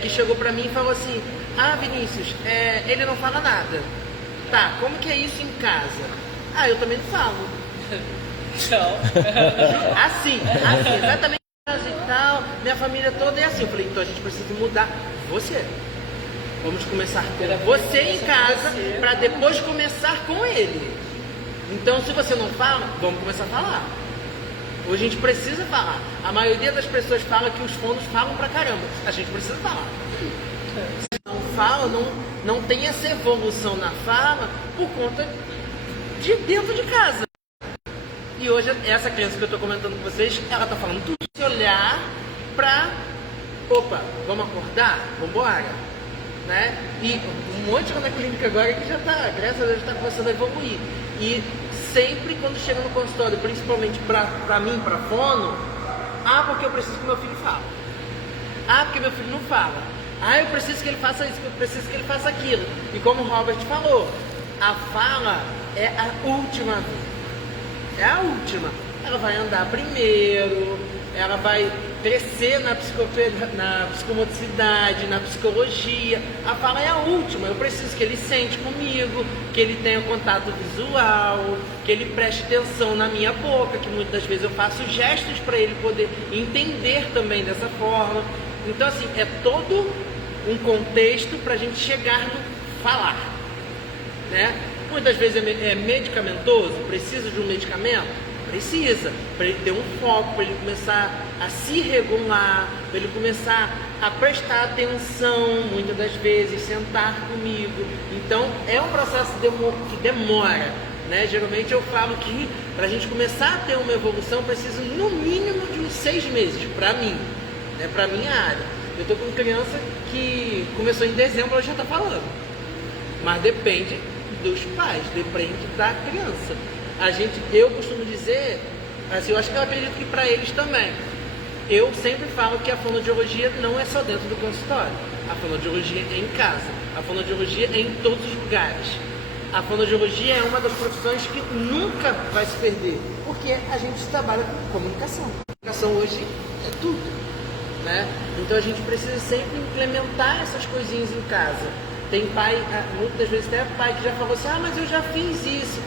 que chegou para mim e falou assim, Vinícius, ele não fala nada. Tá, como que é isso em casa? Eu também não falo. Tchau. Assim, exatamente assim e tal, minha família toda é assim. Eu falei, então a gente precisa mudar você. Vamos começar com você em casa, para depois começar com ele. Então, se você não fala, vamos começar a falar. Hoje a gente precisa falar. A maioria das pessoas fala que os fonos falam pra caramba. A gente precisa falar. Não fala, não tem essa evolução na fala por conta de dentro de casa. E hoje, essa criança que eu estou comentando com vocês, ela está falando tudo. Se olhar para, vamos acordar? Vamos embora. Né? E um monte na clínica agora que já está, graças a Deus, está começando a evoluir. E sempre quando chega no consultório, principalmente para mim, para fono, porque eu preciso que meu filho fale. Porque meu filho não fala. Eu preciso que ele faça isso, eu preciso que ele faça aquilo. E como o Robert falou, a fala é a última vez. É a última. Ela vai andar primeiro, ela vai crescer na psicomotricidade, na psicologia. A fala é a última. Eu preciso que ele sente comigo, que ele tenha contato visual, que ele preste atenção na minha boca, que muitas vezes eu faço gestos para ele poder entender também dessa forma. Então, assim, é todo um contexto para a gente chegar no falar, né? Muitas vezes é medicamentoso, precisa de um medicamento? Precisa, para ele ter um foco, para ele começar a se regular, para ele começar a prestar atenção, muitas das vezes, sentar comigo. Então, é um processo que demora, né? Geralmente eu falo que para a gente começar a ter uma evolução, precisa no mínimo de uns 6 meses, para mim, né? Para a minha área. Eu estou com criança que começou em dezembro, ela já está falando. Mas depende dos pais, depende da criança. Eu costumo dizer, assim, eu acho que eu acredito que para eles também. Eu sempre falo que a fonoaudiologia não é só dentro do consultório. A fonoaudiologia é em casa. A fonoaudiologia é em todos os lugares. A fonoaudiologia é uma das profissões que nunca vai se perder, porque a gente trabalha com comunicação. Comunicação hoje é tudo, né? Então a gente precisa sempre implementar essas coisinhas em casa. Tem pai, muitas vezes até pai que já falou assim, mas eu já fiz isso.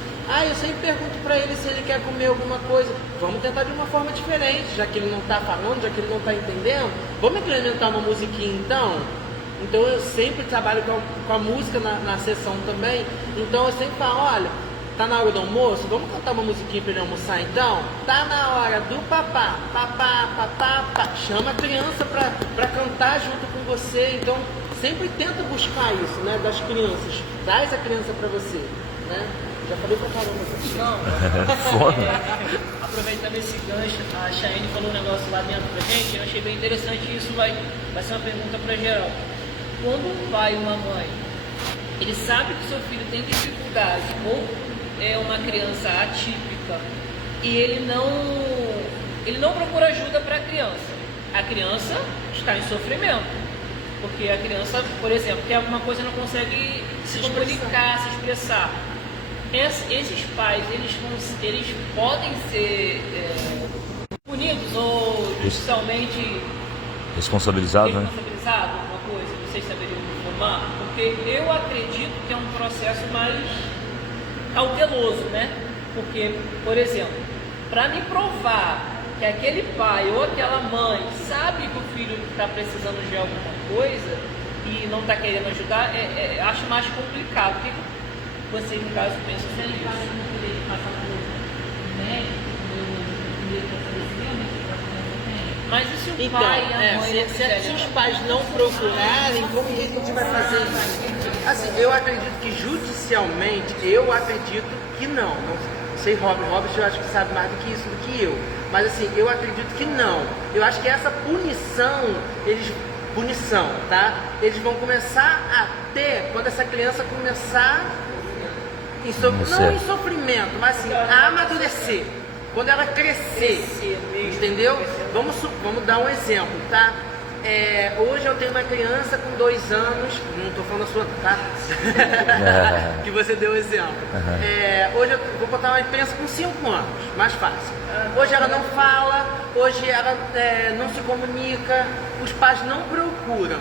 Eu sempre pergunto para ele se ele quer comer alguma coisa. Vamos tentar de uma forma diferente, já que ele não está falando, já que ele não está entendendo. Vamos implementar uma musiquinha então? Então eu sempre trabalho com a música na sessão também. Então eu sempre falo, olha, tá na hora do almoço? Vamos cantar uma musiquinha para ele almoçar então? Tá na hora do papá, papá, papá, papá. Chama a criança para cantar junto com você. Então sempre tenta buscar isso, né, das crianças. Traz a criança para você, né? Já falei pra caramba. Não, aproveitando esse gancho, a Chayane falou um negócio lá dentro pra gente, eu achei bem interessante e isso vai ser uma pergunta pra geral. Quando um pai e uma mãe, ele sabe que o seu filho tem dificuldade ou é uma criança atípica e ele não procura ajuda para a criança está em sofrimento. Porque a criança, por exemplo, tem alguma coisa e não consegue se comunicar, se expressar. Esses pais, eles podem ser punidos ou judicialmente responsabilizados, né? Alguma coisa, vocês saberiam informar? Porque eu acredito que é um processo mais cauteloso, né? Porque, por exemplo, para me provar que aquele pai ou aquela mãe sabe que o filho está precisando de alguma coisa e não está querendo ajudar, acho mais complicado. O que vocês, no caso, pensam sobre isso? Mas e se o pai e a mãe se os pais não procurarem, como que a gente vai fazer isso? Assim, eu acredito que judicialmente, eu acredito que não. Não sei, Robert, eu acho que sabe mais do que isso, do que eu. Mas assim, eu acredito que não. Eu acho que essa punição, tá? Eles vão começar a ter, quando essa criança começar, não em sofrimento, mas assim, a amadurecer. Quando ela crescer, entendeu? Vamos dar um exemplo, tá? Hoje eu tenho uma criança com 2 anos, não estou falando a sua, tá? Que você deu o exemplo. Hoje eu vou botar uma criança com 5 anos, mais fácil. Hoje ela não fala, hoje ela não se comunica, os pais não procuram.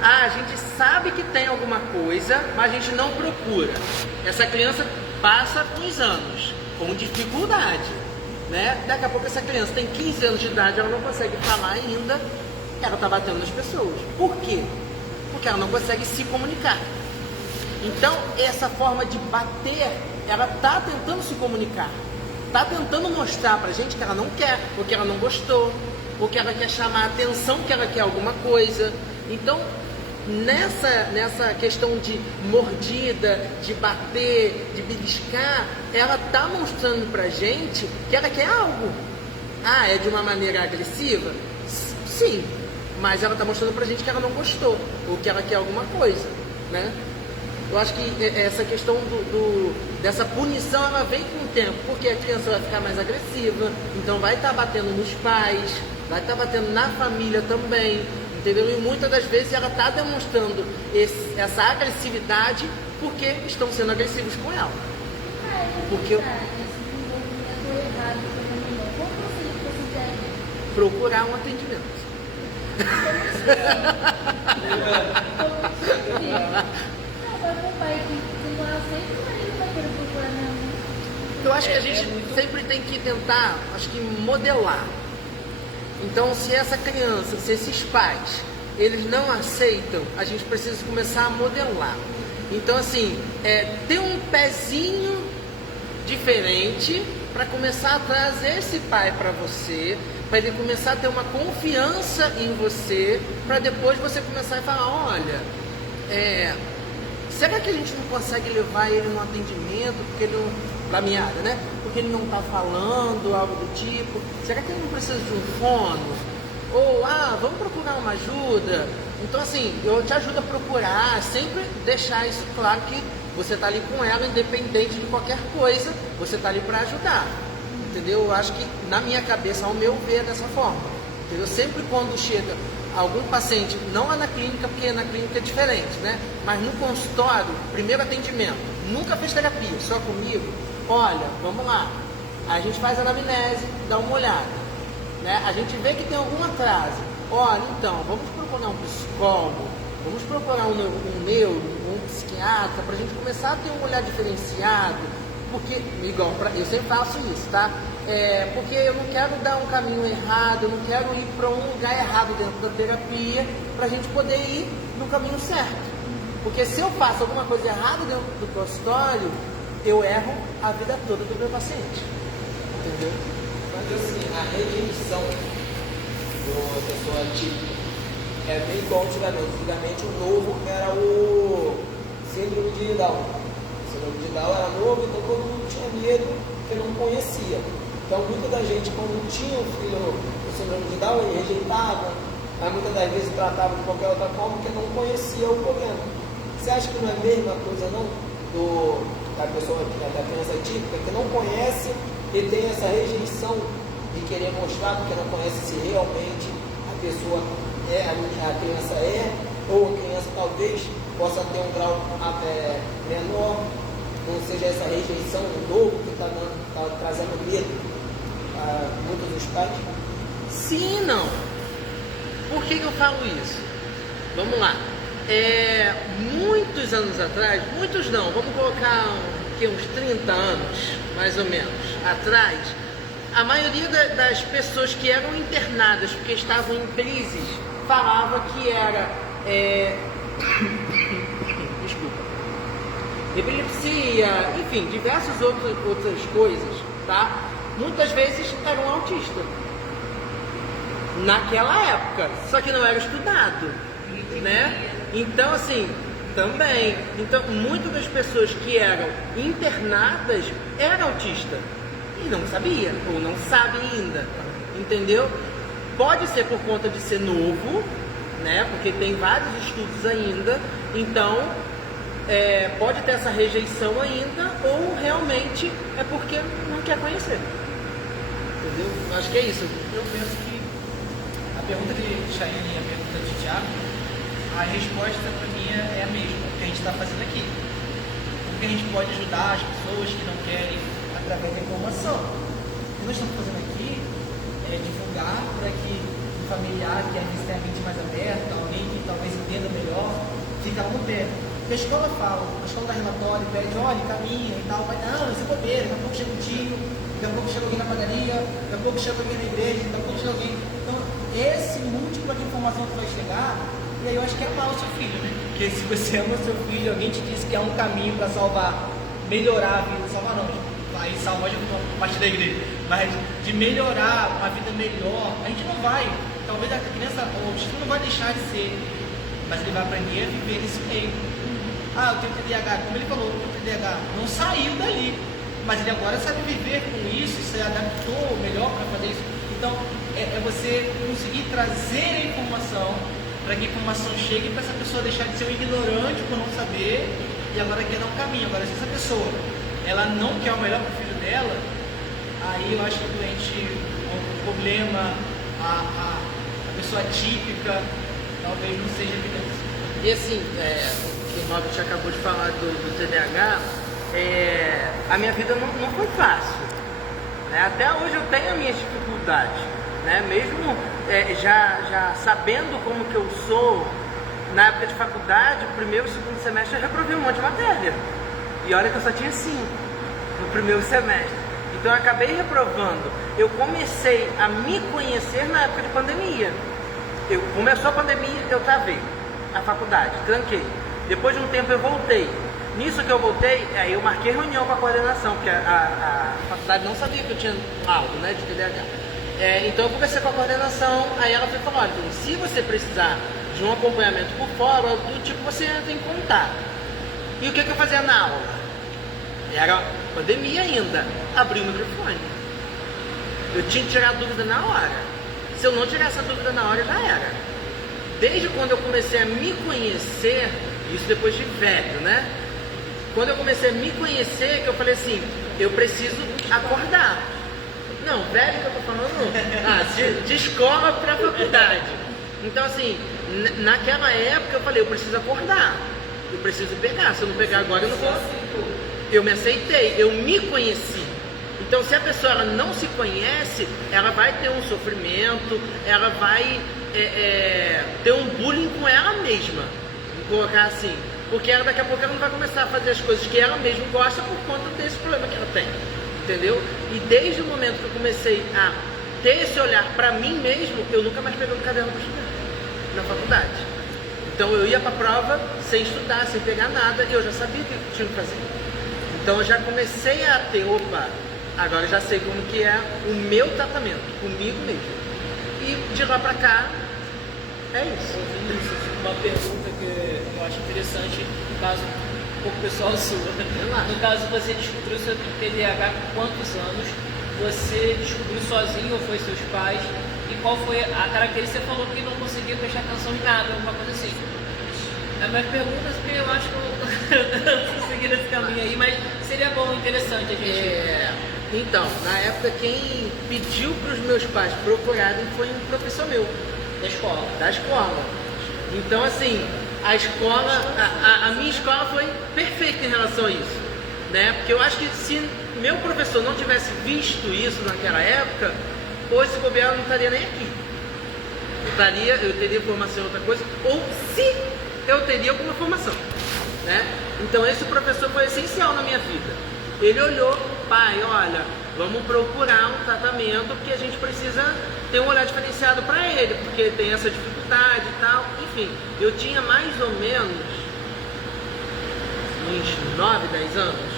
A gente sabe que tem alguma coisa, mas a gente não procura. Essa criança passa uns anos com dificuldade, né? Daqui a pouco essa criança tem 15 anos de idade, ela não consegue falar ainda, ela está batendo nas pessoas. Por quê? Porque ela não consegue se comunicar. Então, essa forma de bater, ela está tentando se comunicar. Está tentando mostrar pra gente que ela não quer, ou que ela não gostou, ou que ela quer chamar a atenção, que ela quer alguma coisa. Então, nessa questão de mordida, de bater, de beliscar, ela está mostrando pra gente que ela quer algo. É de uma maneira agressiva? Sim, mas ela está mostrando pra gente que ela não gostou, ou que ela quer alguma coisa, né? Eu acho que essa questão dessa punição, ela vem com o tempo, porque a criança vai ficar mais agressiva, então vai estar batendo nos pais, vai estar batendo na família também, entendeu? E muitas das vezes ela está demonstrando essa agressividade porque estão sendo agressivos com ela. Porque procurar um atendimento. Eu acho que a gente sempre tem que tentar, modelar. Então, se essa criança, se esses pais, eles não aceitam, a gente precisa começar a modelar. Então, assim, ter um pezinho diferente para começar a trazer esse pai para você, para ele começar a ter uma confiança em você, para depois você começar a falar, olha, será que a gente não consegue levar ele no atendimento, porque ele não, pra minha área, né? Porque ele não está falando, algo do tipo. Será que ele não precisa de um fono? ou vamos procurar uma ajuda. Então assim, eu te ajudo a procurar, sempre deixar isso claro que você está ali com ela, independente de qualquer coisa, você está ali para ajudar, entendeu? Eu acho que na minha cabeça, ao meu ver, é dessa forma, entendeu? Sempre quando chega algum paciente, não é na clínica, porque na clínica é diferente, né? Mas no consultório, primeiro atendimento, nunca fez terapia, só comigo, olha, vamos lá, a gente faz a anamnese, dá uma olhada, né? A gente vê que tem algum atraso, olha, então, vamos procurar um psicólogo, vamos procurar um neuro, um psiquiatra, para a gente começar a ter um olhar diferenciado, porque, igual, eu sempre faço isso, tá? Porque eu não quero dar um caminho errado, eu não quero ir para um lugar errado dentro da terapia, para a gente poder ir no caminho certo. Porque se eu faço alguma coisa errada dentro do consultório, eu erro a vida toda do meu paciente. Entendeu? Mas assim, a rejeição da pessoa típica é bem igual antigamente. Antigamente o novo era o síndrome de Down. O síndrome de Down era novo, então todo mundo tinha medo porque não conhecia. Então muita da gente, quando tinha um filho com síndrome de Down, ele rejeitava, mas muitas das vezes tratava de qualquer outra forma porque não conhecia o problema. Você acha que não é a mesma coisa não da pessoa, da criança típica, que não conhece e tem essa rejeição de querer mostrar porque não conhece se realmente a pessoa a criança ou a criança talvez possa ter um grau menor, ou seja, essa rejeição novo que está trazendo medo a muitos dos pais? Sim e não. Por que eu falo isso? Vamos lá. Muitos anos atrás, muitos não, vamos colocar uns 30 anos, mais ou menos, atrás, a maioria das pessoas que eram internadas porque estavam em crises, falava que era desculpa, epilepsia, enfim, diversas outras coisas, tá? Muitas vezes eram autistas naquela época, só que não era estudado, né? Então assim, também, então muitas das pessoas que eram internadas eram autistas e não sabia, ou não sabe ainda, entendeu? Pode ser por conta de ser novo, né? Porque tem vários estudos ainda, então pode ter essa rejeição ainda, ou realmente é porque não quer conhecer, entendeu? Acho que é isso. Eu penso que a pergunta de Chayane e a pergunta de Thiago, a resposta para mim é a mesma, o que a gente está fazendo aqui. Como que a gente pode ajudar as pessoas que não querem através da informação? O que nós estamos fazendo aqui é divulgar para que um familiar que às vezes tem a mente mais aberta, alguém que talvez entenda melhor, fica lá no pé. Porque a escola fala, a escola dá relatório, pede, olha, caminha e tal, vai, não, isso é bobeira, daqui a pouco chega um tio, daqui a pouco chega alguém na padaria, daqui a pouco chega alguém na igreja, daqui a pouco chega alguém. Então, esse múltiplo de informação que vai chegar, e aí eu acho que é amar o seu filho, né? Porque se você ama o seu filho, alguém te disse que há um caminho para salvar, melhorar a vida, salvar não, aí salvar de uma parte da igreja, mas de melhorar uma vida melhor, a gente não vai, talvez a criança autista não vai deixar de ser, mas ele vai aprender a viver nesse meio. Eu tenho TDAH, como ele falou, o TDAH não saiu dali, mas ele agora sabe viver com isso, se adaptou melhor para fazer isso. Então, é você conseguir trazer a informação para que a informação chegue para essa pessoa deixar de ser um ignorante por não saber e agora quer dar um caminho. Agora, se essa pessoa ela não quer o melhor para o filho dela, aí eu acho que o doente, o problema, a pessoa típica, talvez não seja evidente. E assim, o que o Robert acabou de falar do TDAH, a minha vida não foi fácil, né? Até hoje eu tenho as minhas dificuldades, né? Mesmo já sabendo como que eu sou, na época de faculdade, primeiro e segundo semestre eu reprovei um monte de matéria, e olha que eu só tinha 5 no primeiro semestre, então eu acabei reprovando. Eu comecei a me conhecer na época de pandemia. Começou a pandemia, eu travei a faculdade, tranquei. Depois de um tempo eu voltei. Nisso que eu voltei, aí eu marquei reunião com a coordenação, porque a faculdade não sabia que eu tinha algo, né, de TDAH. Então eu conversei com a coordenação, aí ela falou, olha, se você precisar de um acompanhamento por fora, do tipo, você entra em contato. E o que eu fazia na aula? Era pandemia ainda, abri o microfone. Eu tinha que tirar a dúvida na hora. Se eu não tirar essa dúvida na hora, já era. Desde quando eu comecei a me conhecer, isso depois de velho, né? Quando eu comecei a me conhecer, que eu falei assim, eu preciso acordar. Não, velho que eu tô falando não. De escola para faculdade. Então assim, naquela época eu falei, eu preciso acordar. Eu preciso pegar. Se eu não pegar agora, eu não vou. Eu me aceitei, eu me conheci. Então se a pessoa ela não se conhece, ela vai ter um sofrimento, ela vai ter um bullying com ela mesma. Vou colocar assim. Porque ela, daqui a pouco ela não vai começar a fazer as coisas que ela mesma gosta por conta desse problema que ela tem. Entendeu? E desde o momento que eu comecei a ter esse olhar para mim mesmo, eu nunca mais peguei um caderno para estudar na faculdade. Então eu ia para a prova sem estudar, sem pegar nada, e eu já sabia o que eu tinha que fazer. Então eu já comecei a ter, agora eu já sei como que é o meu tratamento, comigo mesmo. E de lá para cá, é isso. Uma pergunta que eu acho interessante, no caso, um pouco pessoal sua. No caso, você descobriu seu TDAH com quantos anos? Você descobriu sozinho ou foi seus pais? E qual foi a característica? Você falou que não conseguia prestar atenção em nada, alguma coisa assim. É mais perguntas que eu acho que eu não seguir esse caminho aí, mas seria bom, interessante a gente... Então, na época, quem pediu para os meus pais procurarem foi um professor meu. Da escola. Então, assim, a escola, a minha escola foi perfeita em relação a isso, né? Porque eu acho que se meu professor não tivesse visto isso naquela época, hoje esse bobear não estaria nem aqui. Eu teria formação em outra coisa, ou se eu teria alguma formação, né? Então esse professor foi essencial na minha vida. Ele olhou, pai, olha, vamos procurar um tratamento porque a gente precisa ter um olhar diferenciado para ele, porque tem essa dificuldade e tal. Enfim, eu tinha mais ou menos uns 9, 10 anos,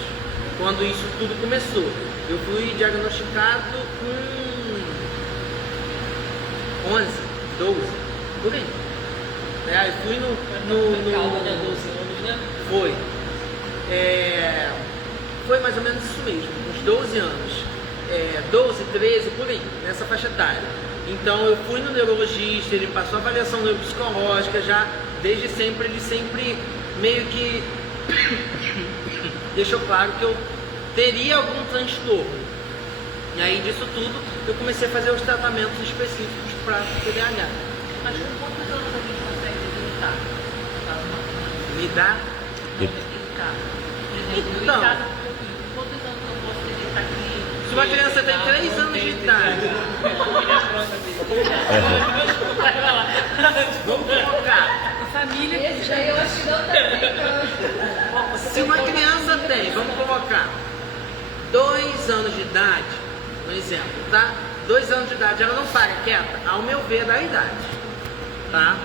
quando isso tudo começou. Eu fui diagnosticado com 11, 12, por aí. Eu fui Calma, né? 12 anos, né? Foi mais ou menos isso mesmo, uns 12 anos. 12, 13, por aí, nessa faixa etária. Então eu fui no neurologista, ele passou a avaliação neuropsicológica, já desde sempre, ele sempre meio que deixou claro que eu teria algum transtorno. E aí disso tudo eu comecei a fazer os tratamentos específicos para TDAH. Mas com quantos anos a gente consegue limitar? Lidar? Limitar. Por exemplo, Então, em casa, com quantos anos eu posso dedicar aqui? se uma criança tem 3 anos de idade, vamos colocar. A família... Esse daí eu acho que não também. Se uma criança tem, vamos colocar, 2 anos de idade, um exemplo, tá? 2 anos de idade, ela não para quieta, ao meu ver, é da idade, tá?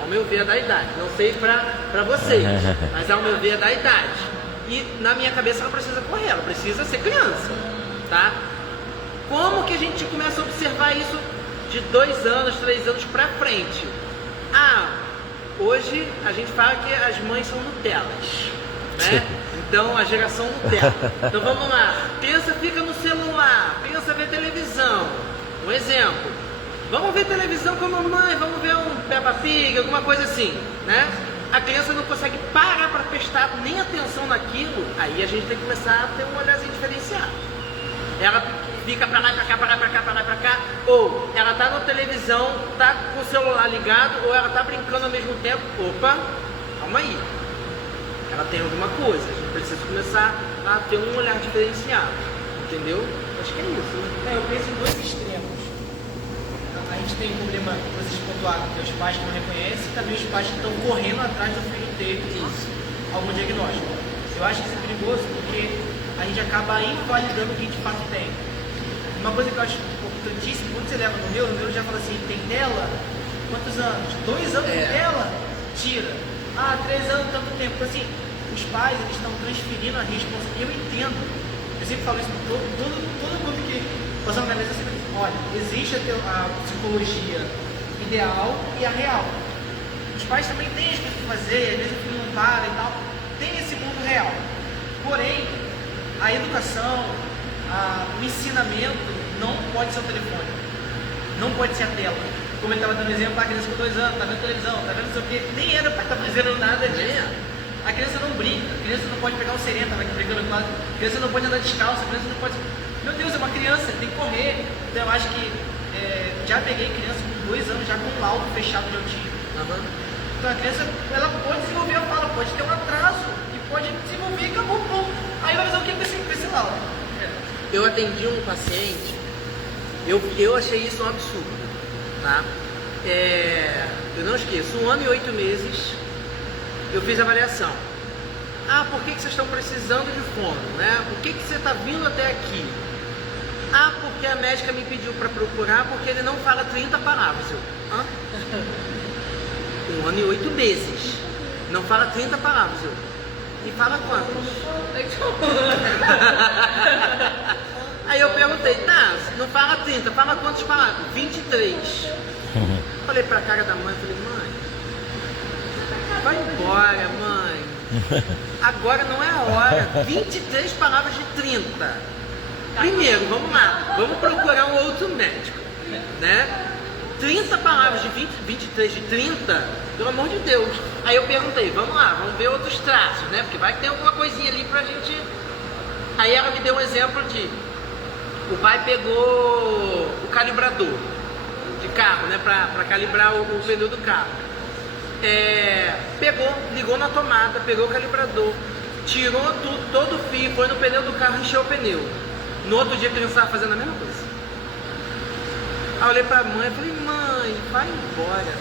Ao meu ver, é da idade. Não sei pra vocês, mas ao meu ver, é da idade. E na minha cabeça ela precisa correr, ela precisa ser criança, tá? Como que a gente começa a observar isso de 2 anos, 3 anos pra frente? Hoje a gente fala que as mães são Nutelas, né? Então a geração Nutella. Então vamos lá, criança fica no celular, criança vê televisão. Um exemplo, vamos ver televisão com a mamãe, vamos ver um Peppa Pig, alguma coisa assim, né? A criança não consegue parar para prestar nem atenção naquilo, aí a gente tem que começar a ter um olharzinho diferenciado. Ela fica pra lá, pra cá, pra lá, pra cá, pra lá, pra cá, ou ela tá na televisão, tá com o celular ligado, ou ela tá brincando ao mesmo tempo. Opa, calma aí, ela tem alguma coisa, a gente precisa começar a ter um olhar diferenciado, entendeu? Acho que é isso, né? Eu penso em 2 extremos. A gente tem um problema, vocês pontuaram, que os pais que não reconhecem e também os pais que estão correndo atrás do filho ter algum diagnóstico. Eu acho isso perigoso porque a gente acaba invalidando o que de fato tem. Uma coisa que eu acho importantíssima, quando você leva no neuro já fala assim, tem dela? Quantos anos? 2 anos dela? Tira. 3 anos, tanto tempo. Então, assim, os pais, eles estão transferindo a responsabilidade. Eu entendo. Eu sempre falo isso para todo mundo que passou na minha cabeça, sempre digo, olha, existe a psicologia ideal e a real. Os pais também têm as coisas para fazer, às vezes o filho não para e tal. Tem esse mundo real. Porém, a educação, o ensinamento não pode ser o telefone. Não pode ser a tela. Como ele estava dando exemplo, a criança com 2 anos, tá vendo televisão, tá vendo não sei o quê, nem era para estar fazendo nada disso. A criança não brinca, a criança não pode pegar um sereno, vai brincando com a criança não pode andar descalça, a criança não pode. Meu Deus, é uma criança, tem que correr. Então eu acho que já peguei criança com 2 anos, já com um laudo fechado de autismo. Então a criança, ela pode desenvolver a fala, pode ter um atraso, e pode desenvolver e acabou, pô. Aí vai fazer o que com esse laudo? Eu atendi um paciente, eu achei isso um absurdo, tá? Eu não esqueço, 1 ano e 8 meses, eu fiz a avaliação. Ah, por que vocês estão precisando de fono, né? Por que você está vindo até aqui? Ah, porque a médica me pediu para procurar porque ele não fala 30 palavras. Eu, hã? 1 ano e 8 meses, não fala 30 palavras. Eu, e fala quantas? Aí eu perguntei, tá, não fala 30, fala quantas palavras? 23. Falei pra cara da mãe, falei, mãe, vai embora, mãe. Agora não é a hora. 23 palavras de 30. Primeiro, vamos lá, vamos procurar um outro médico, né? 30 palavras de 23 de 30, pelo amor de Deus. Aí eu perguntei, vamos lá, vamos ver outros traços, né? Porque vai ter alguma coisinha ali pra gente. Aí ela me deu um exemplo de o pai pegou o calibrador de carro, né? Pra calibrar o pneu do carro. Pegou, ligou na tomada, pegou o calibrador, tirou tudo, todo o fio, foi no pneu do carro e encheu o pneu. No outro dia a criança estava fazendo a mesma coisa. Aí eu olhei pra mãe e falei, mãe, vai embora.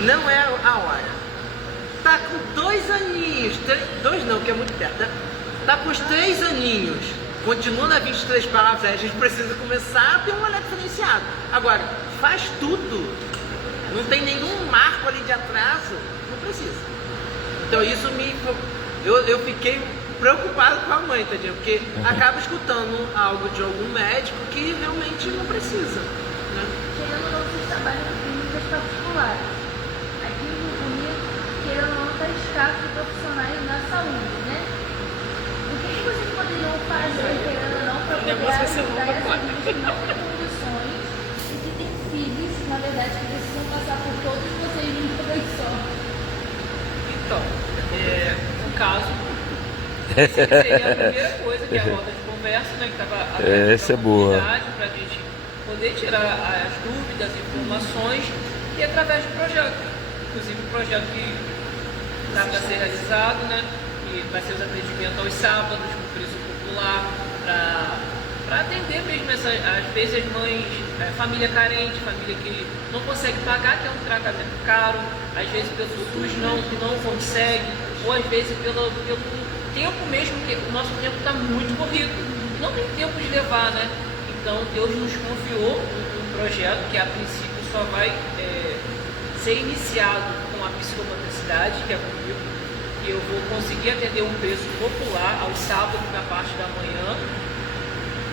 Não é a hora. Tá com 2 aninhos, 2 não, que é muito perto, né? Tá com os 3 aninhos, continua na 23 palavras, aí a gente precisa começar a ter um olhar diferenciado. Agora, faz tudo. Não tem nenhum marco ali de atraso, não precisa. Então isso eu fiquei preocupado com a mãe, entendeu? Porque acaba escutando algo de algum médico que realmente não precisa, né? Querendo ou não, vocês trabalham em clínicas particulares. Aqui no Rio Bonito, querendo ou não, está escasso de profissionais na saúde, né? O que vocês poderiam fazer, querendo ou não, para poder ajudar essas famílias que não têm condições e que têm filhos, na verdade, que precisam passar por todos vocês de uma vez só? Então, no caso, essa seria a primeira coisa, que é a roda de conversa, né, que estava essa é boa. para a gente poder tirar as dúvidas, informações, e através do projeto. Inclusive o projeto que está para ser realizado, né, que vai ser os atendimentos aos sábados, com preço popular, para atender mesmo às vezes as mães, família carente, família que não consegue pagar, que é um tratamento caro, às vezes pelo SUS que não consegue, ou às vezes pelo tempo mesmo, que o nosso tempo está muito corrido, não tem tempo de levar, né? Então Deus nos confiou um projeto que a princípio só vai ser iniciado com a psicomotricidade, que é comigo, que eu vou conseguir atender um preço popular aos sábados na parte da manhã.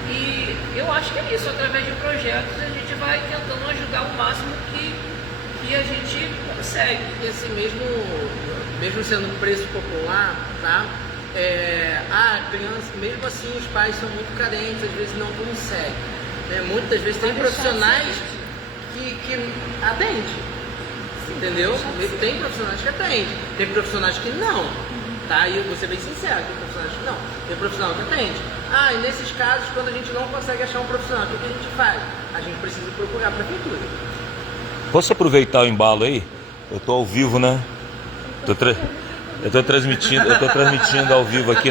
E eu acho que é isso, através de projetos a gente vai tentando ajudar o máximo que a gente consegue. E assim, mesmo sendo um preço popular, tá? A criança, mesmo assim, os pais são muito carentes, às vezes não conseguem, né? Muitas vezes tem profissionais que atendem, entendeu? Tem profissionais que atendem, tem profissionais que não, tá? E eu vou ser bem sincero, tem profissionais que não, tem profissional que atende. E nesses casos, quando a gente não consegue achar um profissional, o que a gente faz? A gente precisa procurar a prefeitura. Posso aproveitar o embalo aí? Eu tô ao vivo, né? Eu tô transmitindo ao vivo aqui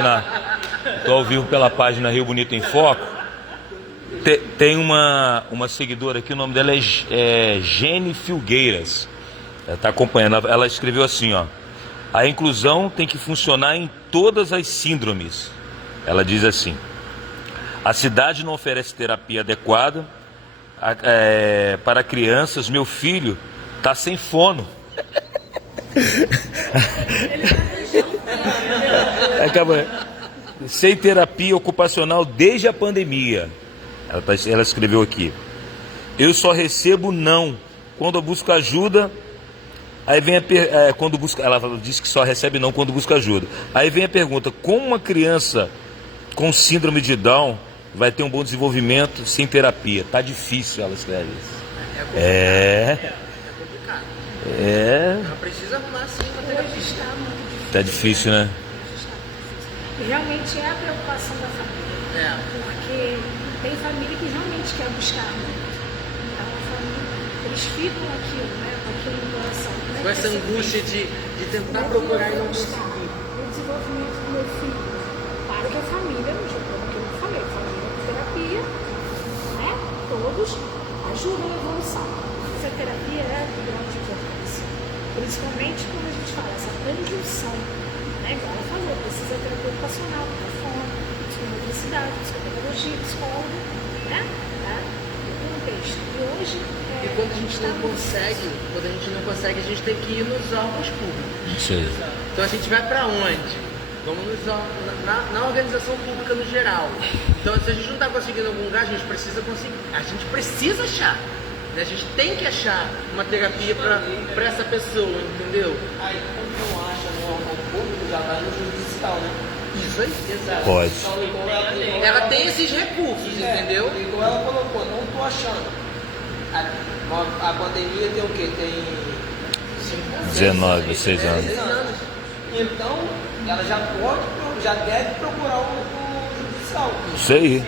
tô ao vivo pela página Rio Bonito em Foco. Tem uma seguidora aqui, o nome dela é Gene Filgueiras. Ela tá acompanhando, ela escreveu assim, ó: a inclusão tem que funcionar em todas as síndromes. Ela diz assim: a cidade não oferece terapia adequada para crianças, meu filho tá sem fono. Sem terapia ocupacional desde a pandemia. Ela escreveu aqui: eu só recebo não quando eu busco ajuda. Aí vem quando busca, ela diz que só recebe não quando busca ajuda. Aí vem a pergunta: como uma criança com síndrome de Down vai ter um bom desenvolvimento sem terapia. Tá difícil, ela escreve isso. É complicado. É. Ela precisa arrumar sim uma Hoje terapia. está muito difícil. Tá difícil, né? E realmente é a preocupação da família. Porque tem família que realmente quer buscar muito. Então a família, eles ficam aquilo, né? Com aquilo no coração. Como é Com que essa você angústia fez? de tentar Como é que procurar e eu não vou buscar conseguir. o desenvolvimento do meu filho. Claro que a família, no jogo, como eu falei, família com terapia, né? Todos ajudam a evolução. Mas a terapia é de grande importância. Principalmente quando a gente fala essa conjunção, né? Igual ela falou, precisa ter terapia ocupacional, telefone, psicomotricidade, psicopedagogia, psicólogo, né? Tá? No contexto. E hoje E quando a gente não consegue, a gente tem que ir nos órgãos públicos. Isso aí. Então a gente vai para onde? Vamos na organização pública no geral. Então se a gente não está conseguindo em algum lugar, a gente precisa conseguir. A gente precisa achar. Né? A gente tem que achar uma terapia para essa pessoa, entendeu? Aí, quando não acha no órgão público, já vai no judicial, né? Isso aí, exato. Pode. Então, igual ela, Ela tem esses recursos, entendeu? Igual ela colocou, não tô achando. A pandemia tem o quê? Tem 19, 6 anos. 6 anos. Então, ela já deve procurar o judicial. Isso aí.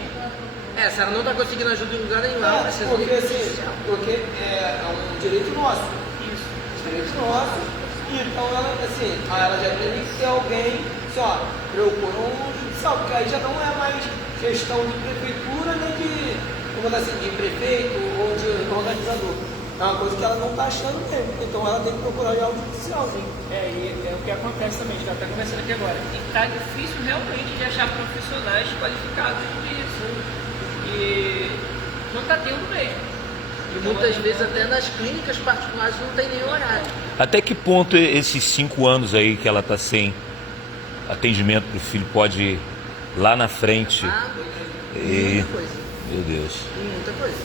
Se ela não está conseguindo ajuda em lugar nenhum, ela precisa Porque, ir. porque é um direito nosso. Isso. Direito nosso. Então ela já tem que ser alguém, procura um judicial, porque aí já não é mais questão de prefeitura nem de prefeito ou de organizador. É uma coisa que ela não está achando mesmo. Então ela tem que procurar já o judicial. E é o que acontece também, a gente está conversando aqui agora. E está difícil realmente de achar profissionais qualificados disso. E não está tendo mesmo. E muitas vezes até nas clínicas particulares não tem nenhum horário. Até que ponto esses 5 anos aí que ela está sem atendimento para o filho pode ir lá na frente? Muita coisa. Meu Deus. Muita coisa.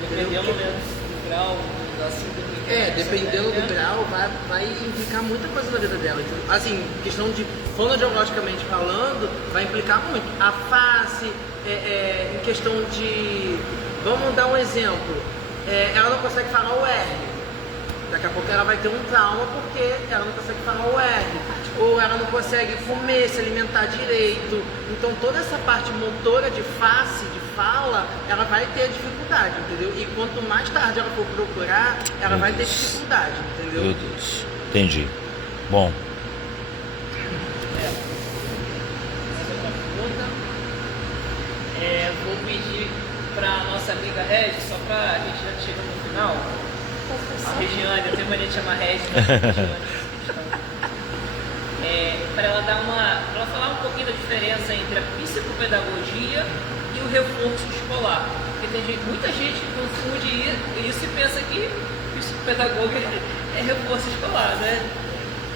Dependendo do grau da síndrome. Dependendo do grau, vai implicar muita coisa na vida dela. Então, assim, questão de fonoaudiologicamente falando, vai implicar muito. A face, em questão de. Vamos dar um exemplo. Ela não consegue falar o R. Daqui a pouco ela vai ter um trauma porque ela não consegue falar o R. Ou ela não consegue comer, se alimentar direito. Então toda essa parte motora de face, de fala, ela vai ter dificuldade, entendeu? E quanto mais tarde ela for procurar, ela vai ter dificuldade, entendeu? Meu Deus. Entendi. Bom. Vou pedir para a nossa amiga Regis, só para a gente já chegar no final. A Regiane, eu tenho mania de chamar Regis, para ela falar um pouquinho da diferença entre a psicopedagogia e o reforço escolar. Porque tem muita gente que confunde isso e pensa que psicopedagogo é reforço escolar, né?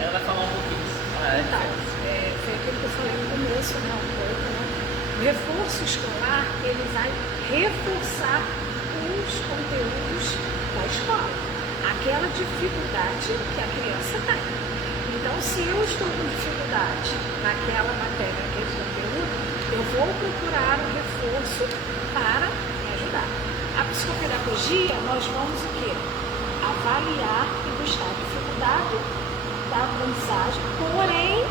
Ela vai falar um pouquinho disso. Então, foi aquilo que eu falei no começo, né? Um pouco, né? O reforço escolar, ele vai reforçar os conteúdos da escola. Aquela dificuldade que a criança tem. Então, se eu estou com dificuldade naquela matéria, naquele conteúdo, eu vou procurar um reforço para me ajudar. A psicopedagogia, nós vamos o quê? Avaliar e buscar a dificuldade da aprendizagem, porém,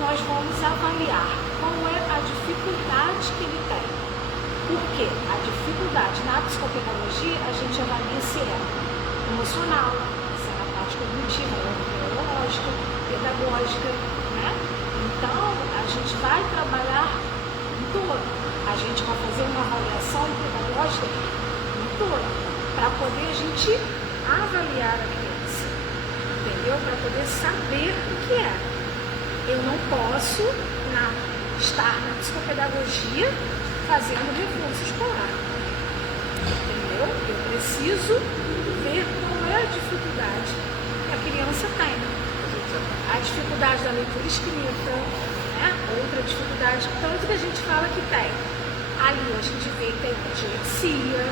nós vamos avaliar qual é a dificuldade que ele tem. Por quê? A dificuldade na psicopedagogia, a gente avalia se é emocional, se é na parte cognitiva, neurológica, pedagógica, né? Então, a gente vai trabalhar em todo. A gente vai fazer uma avaliação pedagógica em todo, para poder a gente avaliar a criança, entendeu? Para poder saber o que é. Eu não posso estar na psicopedagogia fazendo reforço escolar, entendeu? Eu preciso ver qual é a dificuldade que a criança tem. A dificuldade da leitura escrita, né? Outra dificuldade, tanto que a gente fala que tem. Ali a gente vê que tem uma dislexia,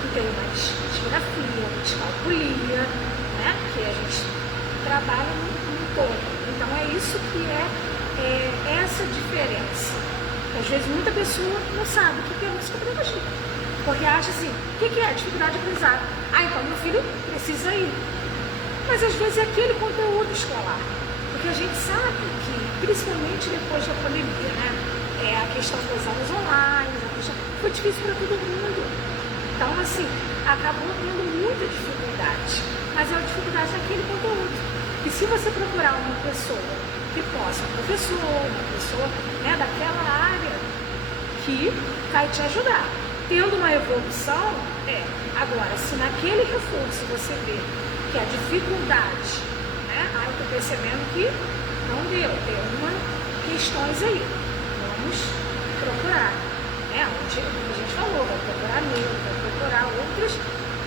que tem uma disgrafia, uma descalculia, né? Que a gente trabalha no todo. Então é isso que é essa diferença. Às vezes muita pessoa não sabe o que é psicopedagogia. Porque acha assim, o que é dificuldade de aprendizado? Então meu filho precisa ir. Mas às vezes é aquele conteúdo escolar. Porque a gente sabe que, principalmente depois da pandemia, né? A questão das aulas online, foi difícil para todo mundo. Então, assim, acabou tendo muita dificuldade. Mas é a dificuldade daquele conteúdo. E se você procurar uma pessoa que possa, um professor, uma pessoa, né, daquela área, que vai te ajudar. Tendo uma evolução, agora, se naquele reforço você vê que a dificuldade, né, eu estou percebendo que não deu, tem algumas questões aí. Vamos procurar, né, onde a gente falou, vai procurar neuro, vai procurar outras,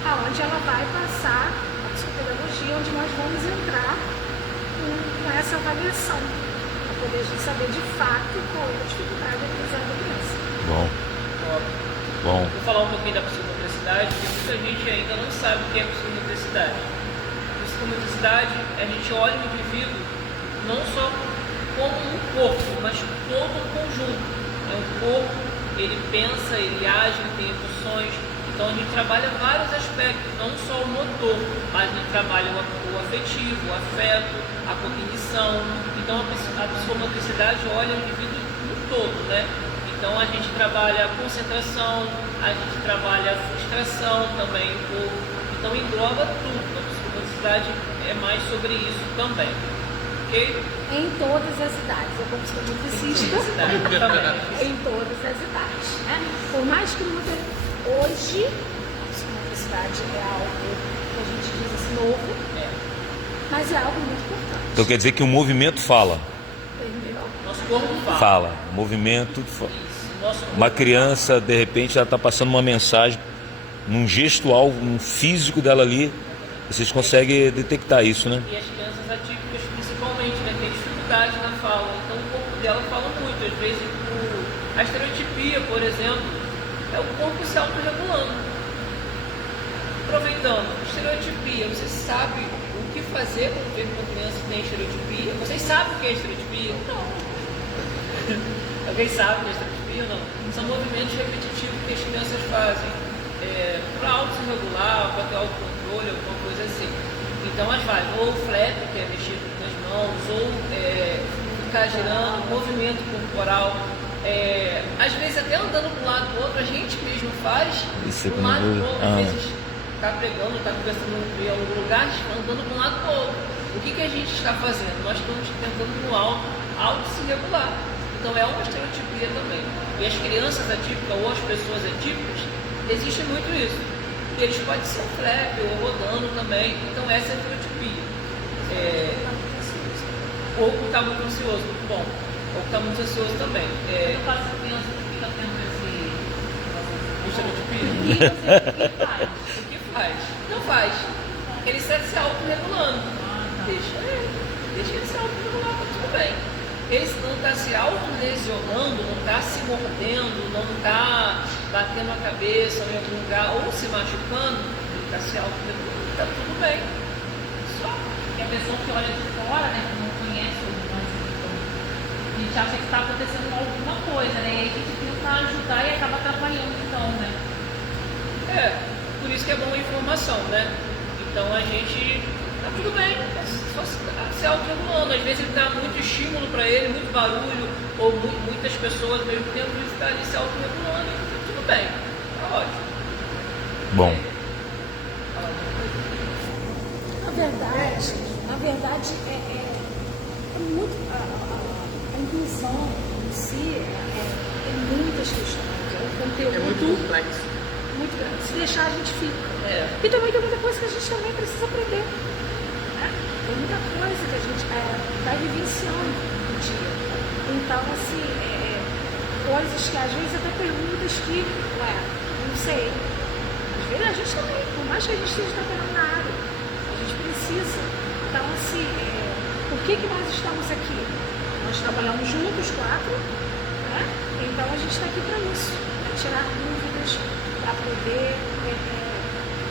aonde ela vai passar a psicopedagogia, onde nós vamos entrar com essa avaliação, para poder a gente saber de fato qual é a dificuldade de aprendizagem da criança. Bom. Bom. Vou falar um pouquinho da psicomotricidade, porque muita gente ainda não sabe o que é psicomotricidade. Psicomotricidade, a gente olha o indivíduo não só como um corpo, mas todo um conjunto. É um corpo, ele pensa, ele age, ele tem emoções. Então a gente trabalha vários aspectos, não só o motor, mas a gente trabalha o afetivo, o afeto, a cognição. Então a psicomotricidade olha o indivíduo no todo, né? Então a gente trabalha a concentração, a gente trabalha a frustração também um pouco. Então engloba tudo. A psicomotricidade é mais sobre isso também. Ok? Em todas as idades. Eu como psicomotricista, em todas as idades. Né? Por mais que muita... Hoje, a psicomotricidade é algo que a gente diz assim, novo, mas é algo muito importante. Então quer dizer que o movimento fala. Entendeu? Nosso corpo fala. Fala. Movimento. Nosso corpo Uma criança, de repente, ela está passando uma mensagem num gestual, num físico dela ali. Vocês conseguem detectar isso, né? E as crianças atípicas, principalmente, né, tem dificuldade na fala. Então o corpo dela fala muito. Às vezes, a estereotipia, por exemplo, é o corpo se autorregulando. Aproveitando, estereotipia, você sabe o que fazer quando vê uma criança que tem estereotipia? Vocês sabem o que é estereotipia? Não. Alguém sabe o que é estereotipia ou não? São movimentos repetitivos que as crianças fazem para auto-regular, para ter autocontrole, alguma coisa assim. Então elas fazem ou flap, que é mexer com as mãos, ou ficar girando, movimento corporal. Às vezes até andando de um lado para o outro, a gente mesmo faz de um lado para o outro, às vezes está pregando, está conversando em algum lugar, andando de um lado para o outro. O que a gente está fazendo? Nós estamos tentando no alto se regular. Então é uma estereotipia também. E as crianças atípicas ou as pessoas atípicas, existe muito isso. E eles podem ser flap ou rodando também. Então essa é a estereotipia. Ou está muito ansioso, muito bom. Ou está muito ansioso também. Eu faço a criança que fica tendo Estereotipia. E você, o que faz? O que faz? Não faz. Ele está se autorregulando. Deixa ele se autorregular, tá tudo bem. Ele não está se autolesionando, não está se mordendo, não está batendo a cabeça em algum lugar ou se machucando, ele está se autorregulando, está tudo bem. Só. E a pessoa que olha de fora, né, que não conhece o a gente acha que está acontecendo alguma coisa, né? E aí a gente tenta ajudar e acaba atrapalhando, então, né? Por isso que é bom a informação, né? Então a gente tá tudo bem, só se autorregulando. Às vezes ele dá muito estímulo para ele, muito barulho, ou muitas pessoas ao mesmo tempo de ficar ali se autorregulando, e tá tudo bem, tá ótimo. Bom. Na verdade é muito a inclusão em si é muitas questões, é um conteúdo É muito complexo. muito grande. Se deixar a gente fica. E também tem muita coisa que a gente também precisa aprender. Né? Tem muita coisa que a gente vai vivenciando no dia. Então, assim, coisas que às vezes até perguntas que, não sei. Às vezes a gente também, por mais que a gente esteja trabalhando na área, a gente precisa. Então, assim, por que nós estamos aqui? Nós trabalhamos juntos, 4, né? Então a gente está aqui para isso, para tirar dúvidas, para poder,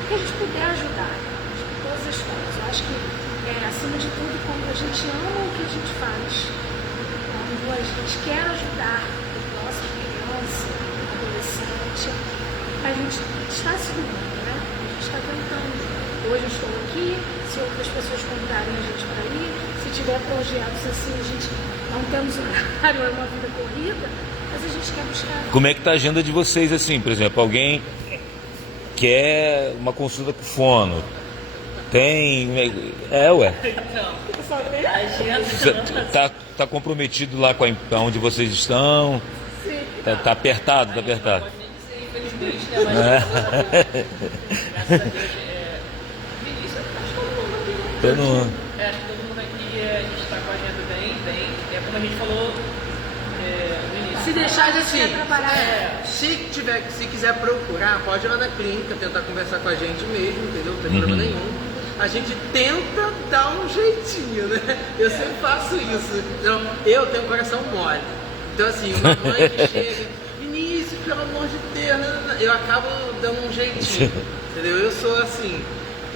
que a gente puder ajudar, de todas as formas. Eu acho que, acima de tudo, quando a gente ama o que a gente faz, quando a gente quer ajudar o próximo, criança, adolescente, a gente está se doando, né? A gente está tentando. Hoje eu estou aqui, se outras pessoas convidarem a gente para ir, se tiver projetos assim, a gente não temos horário, é uma vida corrida, mas a gente quer buscar. Como é que tá a agenda de vocês, assim, por exemplo, alguém quer uma consulta com fono, tem... Ué. A agenda Tá comprometido lá com onde vocês estão? Tá apertado, tá apertado. Pode nem dizer, infelizmente, né? Mas graças a Deus, Vinícius, acho que todo mundo aqui, né? Todo mundo. Acho que todo mundo aqui, a gente está com a agenda bem. É como a gente falou no início. Se deixar assim, trabalhar. se quiser procurar, pode ir lá na clínica, tentar conversar com a gente mesmo, entendeu? Não tem problema nenhum. A gente tenta dar um jeitinho, né? Eu sempre faço isso. Então, eu tenho um coração mole. Então, assim, uma mãe que chega, Vinícius, pelo amor de Deus, eu acabo dando um jeitinho, entendeu? Eu sou assim.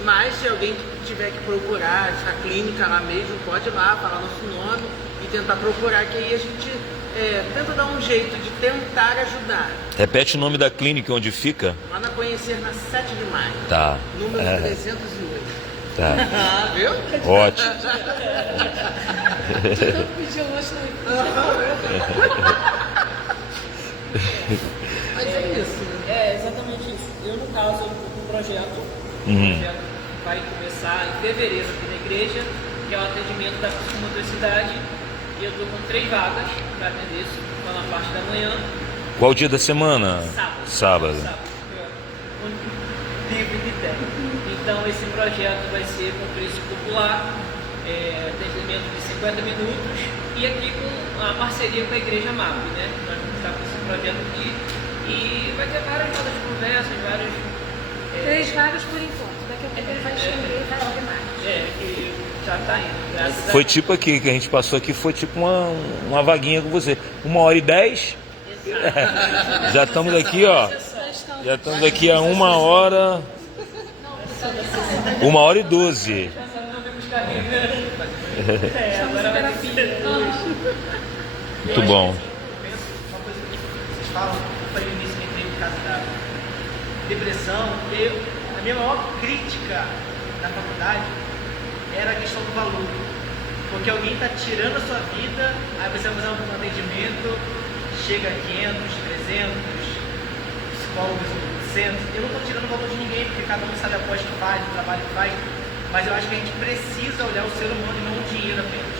Mas se alguém que tiver que procurar, a clínica lá mesmo, pode ir lá, falar nosso nome e tentar procurar, que aí a gente tenta dar um jeito de tentar ajudar. Repete o nome da clínica onde fica? Lá na Conhecer, na 7 de maio. Tá. Número 308. Tá. Ah, viu? Ótimo. Tanto pedir lanche Mas é isso, né? É exatamente isso. Eu, no caso, eu estou com um projeto. O projeto vai começar em fevereiro aqui na igreja, que é o atendimento da psicomotricidade. E eu estou com 3 vagas para atender isso, então na parte da manhã. Qual dia da semana? Sábado. Livre que tem. Então esse projeto vai ser com preço popular, atendimento de 50 minutos e aqui com a parceria com a Igreja MAP, né? Nós vamos estar com esse projeto aqui e vai ter várias rodas de conversas, vários... 3 vagas por enquanto. Daqui a pouco ele vai estender e vai abrir mais. que já está indo, graças a Foi Deus. tipo aqui, que a gente passou aqui, foi tipo uma vaguinha com você. 1h10. Já estamos aqui, ó. Já estamos aqui a 1h. 1h12. Agora vai ter Muito bom. Uma coisa que vocês falam, eu falei no início que entrei por causa da depressão, a minha maior crítica na faculdade era a questão do valor. Porque alguém está tirando a sua vida, aí você vai fazer um atendimento, chega a 500, 300, psicólogos 100. Eu não estou tirando o valor de ninguém, porque cada um sabe a pós que faz, o trabalho que faz, mas eu acho que a gente precisa olhar o ser humano e não o dinheiro apenas.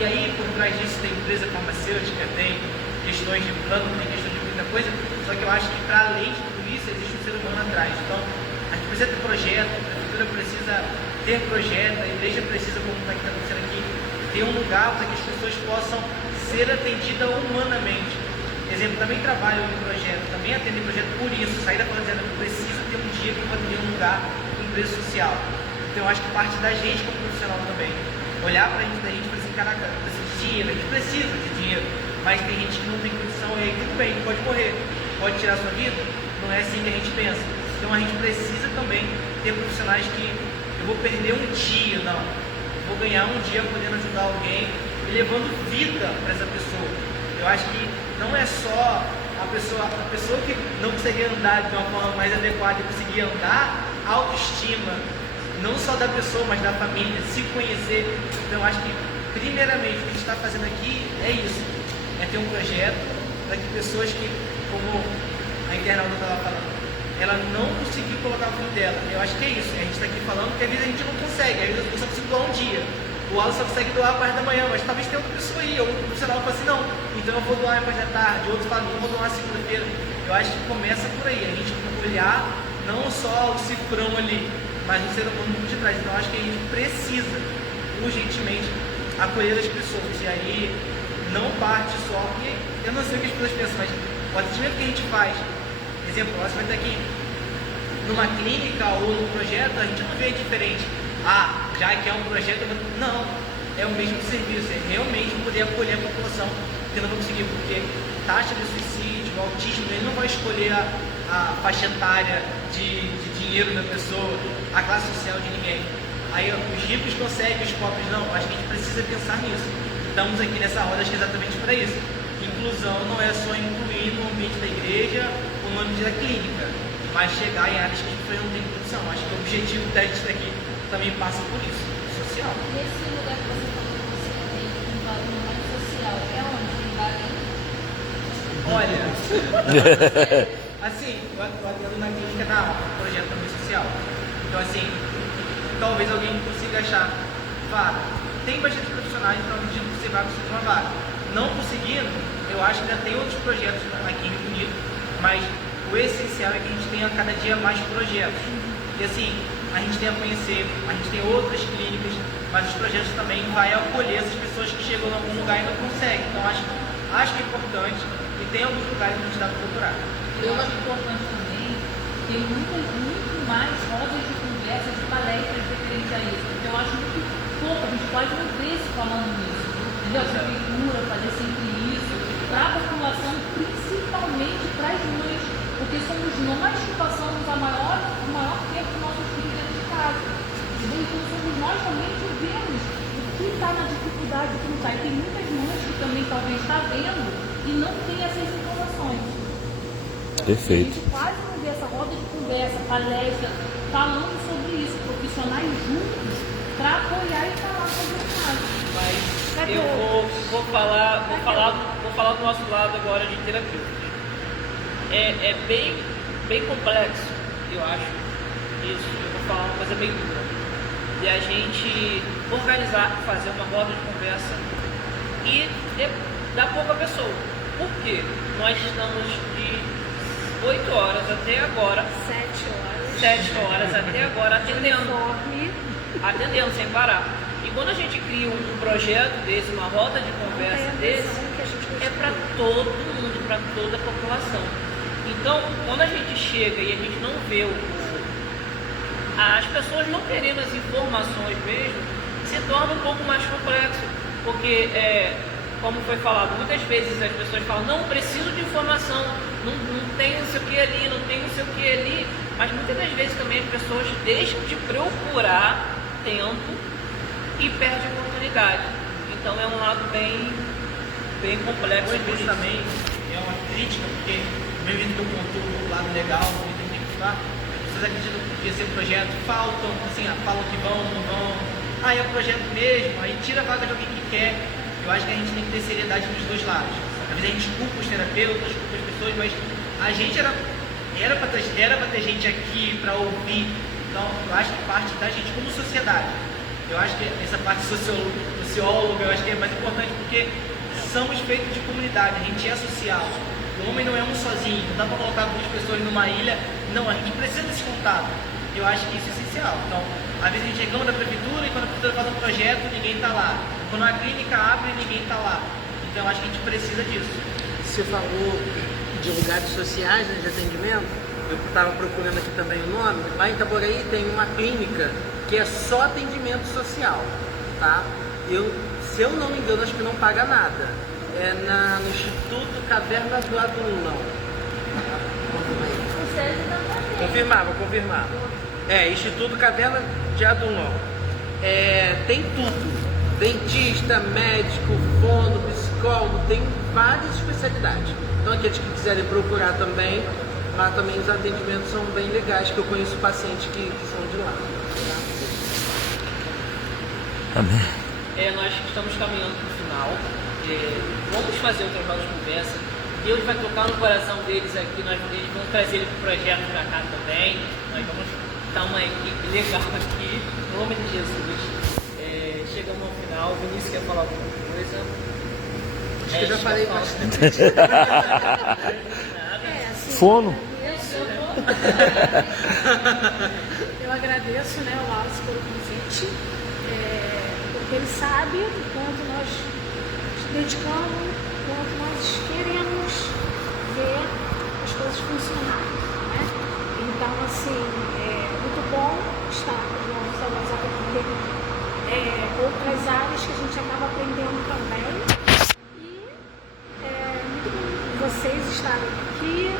E aí, por trás disso, tem empresa farmacêutica, tem questões de plano, tem questão de muita coisa, só que eu acho que para além de tudo isso, existe um ser humano atrás. Então, a gente precisa ter projeto, a prefeitura precisa ter projeto, a igreja precisa, como está acontecendo aqui, ter um lugar para que as pessoas possam ser atendidas humanamente. Exemplo, também trabalho em projeto, também atendo em projeto por isso, sair da coisa dizendo que preciso ter um dia que eu vou atender um lugar, uma empresa social. Então eu acho que parte da gente como profissional também. Olhar para a gente, da gente e falar assim, caraca, eu preciso de dinheiro, a gente precisa de dinheiro, mas tem gente que não tem condição, e aí tudo bem, pode morrer, pode tirar a sua vida, não é assim que a gente pensa. Então a gente precisa também ter profissionais que eu vou perder um dia, não. Eu vou ganhar um dia podendo ajudar alguém e levando vida para essa pessoa. Eu acho que não é só a pessoa que não consegue andar de uma forma mais adequada e conseguir andar, autoestima, não só da pessoa, mas da família, se conhecer. Então eu acho que, primeiramente, o que a gente está fazendo aqui é isso, é ter um projeto para que pessoas que, como a internauta estava falando, ela não conseguiu colocar o filho dela. Eu acho que é isso, a gente está aqui falando que às vezes a gente não consegue, às vezes a pessoa consegue doar um dia. O Alan só consegue doar a parte da manhã, mas talvez tenha outra pessoa aí, ou um profissional fala assim, não, então eu vou doar a parte da tarde, outros falam, não vou doar na segunda-feira. Eu acho que começa por aí, a gente olhar não só o cifrão ali, mas o ser humano por detrás. Então eu acho que a gente precisa, urgentemente, acolher as pessoas. E aí, não parte só, porque eu não sei o que as pessoas pensam, mas o atendimento que a gente faz, exemplo, você vai estar aqui numa clínica ou num projeto, a gente não vê diferente. Ah, já que é um projeto, não, é o mesmo serviço, é realmente poder acolher a população que não vai conseguir, porque taxa de suicídio, autismo, ele não vai escolher a faixa etária de dinheiro da pessoa, a classe social de ninguém. Aí os ricos conseguem, os pobres não. Acho que a gente precisa pensar nisso. Estamos aqui nessa roda, acho que exatamente para isso. inclusão não é só incluir no ambiente da igreja ou no ambiente da clínica, mas chegar em áreas que as pessoas não têm condição. Acho que o objetivo da gente aqui também passa por isso, social. Nesse lugar que você falou que você tem um valor mais social, é onde? Em Belém? Olha, assim, eu atendo na clínica da alma, um projeto também social. Então, assim, talvez alguém consiga achar vaga. Tem bastante profissionais, então acredito que você vai conseguir uma vaga. Não conseguindo, eu acho que ainda tem outros projetos aqui em Rio Bonito, mas o essencial é que a gente tenha cada dia mais projetos. E assim, a gente tem a conhecer, a gente tem outras clínicas, mas os projetos também vai acolher essas pessoas que chegam em algum lugar e não conseguem. Então acho que é importante e tem alguns lugares que a gente dá para procurar. Eu acho importante também ter muito mais rodas de conversa, de palestras referentes a isso. Porque eu acho muito pouco, a gente quase não vê se falando nisso. Entendeu? A prefeitura fazer sempre isso, para a população, principalmente para as mães, porque somos nós que passamos o maior tempo dos nossos filhos dentro de casa. Entendeu? Então somos nós também que vemos o que está na dificuldade, o que não está. E tem muitas mães que também talvez está vendo e não tem essas informações. Perfeito. A gente quase não vê essa roda de conversa, palestra, falando sobre isso, profissionais juntos, para apoiar e falar sobre o caso. Mas eu vou falar do nosso lado agora de terapeuta. É bem complexo, eu acho, isso. Eu vou falar uma coisa bem dura. E a gente organizar, fazer uma roda de conversa e dar pouco a pessoa. Por quê? Nós estamos de 8 horas até agora, 7 horas até agora atendendo sem parar. E quando a gente cria um projeto desse, uma roda de conversa desse, é para todo mundo, para toda a população. Então, quando a gente chega e a gente não vê as pessoas não querendo as informações mesmo, se torna um pouco mais complexo, porque como foi falado, muitas vezes as pessoas falam, não preciso de informação, não tem não sei o que ali, não tem não sei o que ali, mas muitas das vezes também as pessoas deixam de procurar tempo e perdem a oportunidade. Então é um lado bem complexo. Isso também é uma crítica, porque mesmo que eu conto o lado legal, o que tem que falar, as pessoas acreditam que esse projeto falam que vão, não vão, é o projeto mesmo, aí tira a vaga de alguém que quer. Eu acho que a gente tem que ter seriedade dos dois lados. Às vezes a gente culpa os terapeutas, culpa as pessoas, mas a gente era para ter gente aqui para ouvir. Então, eu acho que parte da gente como sociedade. Eu acho que essa parte socióloga, eu acho que é mais importante porque somos feitos de comunidade, a gente é social. O homem não é um sozinho, não dá para colocar duas pessoas numa ilha. Não, a gente precisa desse contato. Eu acho que isso é essencial. Então, às vezes a gente reclama da prefeitura e quando a prefeitura faz um projeto, ninguém está lá. Quando a clínica abre, ninguém está lá. Então, eu acho que a gente precisa disso. Você falou de lugares sociais, né, de atendimento. Eu estava procurando aqui também o nome. Lá em Itaboraí tem uma clínica que é só atendimento social, tá? Se eu não me engano, acho que não paga nada. É no Instituto Caverna do Adulão. O César não Vou confirmar. Instituto Caverna de Adulão. Tem tudo. Dentista, médico, fono, psicólogo, tem várias especialidades. Então aqueles que quiserem procurar também, lá também os atendimentos são bem legais, que eu conheço pacientes que são de lá. Amém. Nós estamos caminhando para o final. Vamos fazer outras rodas de conversa. Deus vai tocar no coração deles aqui. Nós vamos trazer ele para o projeto para cá também. Nós vamos dar uma equipe legal aqui. Em nome de Jesus. Chegamos ao final. O Vinícius quer falar alguma coisa? Acho que eu já falei bastante. Fono? Eu agradeço, o Wallace pelo convite, porque ele sabe o quanto nós nos dedicamos, o quanto nós queremos ver as coisas funcionarem, né? Então, assim, é muito bom estar com os nossos alunos porque outras áreas que a gente acaba aprendendo também. Muito bom vocês estarem aqui,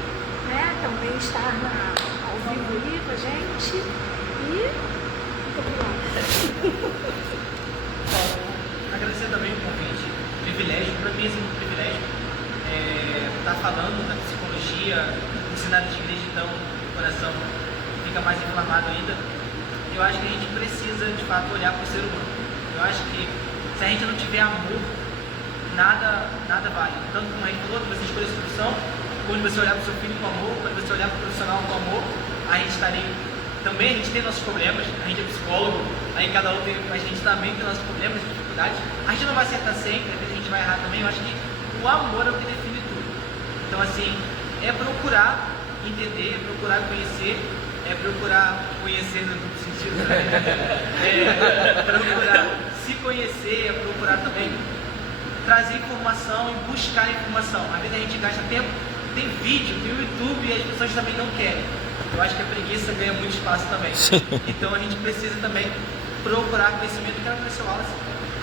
também estar ao vivo aí com a gente. E muito obrigada. Agradecer também o convite, privilégio, para mim é um privilégio está falando da psicologia, o cenário de igreja, então o coração fica mais inflamado ainda. Eu acho que a gente precisa, de fato, olhar para o ser humano. Eu acho que se a gente não tiver amor, nada vale. Tanto como a gente falou, que você escolher a solução, quando você olhar para o seu filho com amor, quando você olhar para o profissional com amor, a gente estaria... Também a gente tem nossos problemas, a gente é psicólogo, aí cada um tem... A gente também tem nossos problemas, dificuldades. A gente não vai acertar sempre, às vezes a gente vai errar também. Eu acho que o amor é o que define tudo. Então, assim, é procurar entender, é procurar conhecer, é procurar conhecer no duplo sentido, né? É procurar se conhecer, é procurar também trazer informação e buscar informação. Às vezes a gente gasta tempo, tem vídeo, tem o YouTube e as pessoas também não querem. Eu acho que a preguiça ganha muito espaço também. Então a gente precisa também procurar conhecimento. Quero agradecer o Wallace,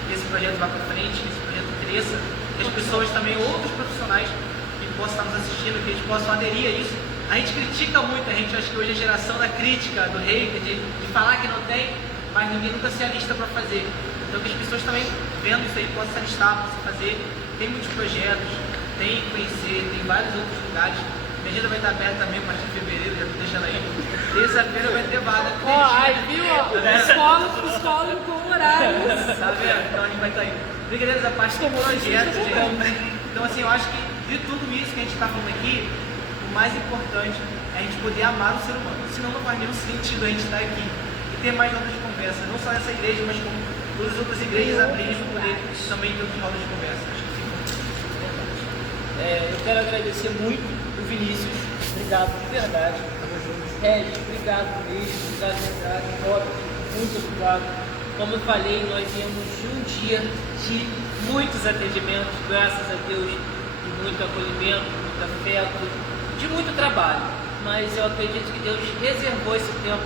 que esse projeto vá para frente, que esse projeto cresça, que as pessoas também, outros profissionais que possam estar nos assistindo, que eles possam aderir a isso. A gente critica muito, a gente acha que hoje é a geração da crítica, do hater, de falar que não tem, mas ninguém nunca se alista para fazer. Então que as pessoas também, vendo isso aí, possam se alistar, possam fazer. Tem muitos projetos, tem que conhecer, tem vários outros lugares. Minha agenda vai estar aberta também a partir de fevereiro, já estou deixando aí. Terça-feira vai ter vaga. Aí, viu? Psicólogo com horário. Tá vendo? Então a gente vai estar aí. Brincadeiras à parte do projeto, gente. Então, assim, eu acho que de tudo isso que a gente está falando aqui, o mais importante é a gente poder amar o ser humano. Senão não faz nenhum sentido a gente estar aqui e ter mais outras conversas. Não só essa igreja, mas como todas as outras igrejas abrirem para poder também ter outras rodas de conversa. Acho que sim. Eu quero agradecer muito o Vinícius. Obrigado de verdade. Regis, obrigado mesmo. Obrigado de verdade. Robert, muito obrigado. Como eu falei, nós viemos de um dia de muitos atendimentos, graças a Deus, de muito acolhimento, muito afeto, de muito trabalho. Mas eu acredito que Deus reservou esse tempo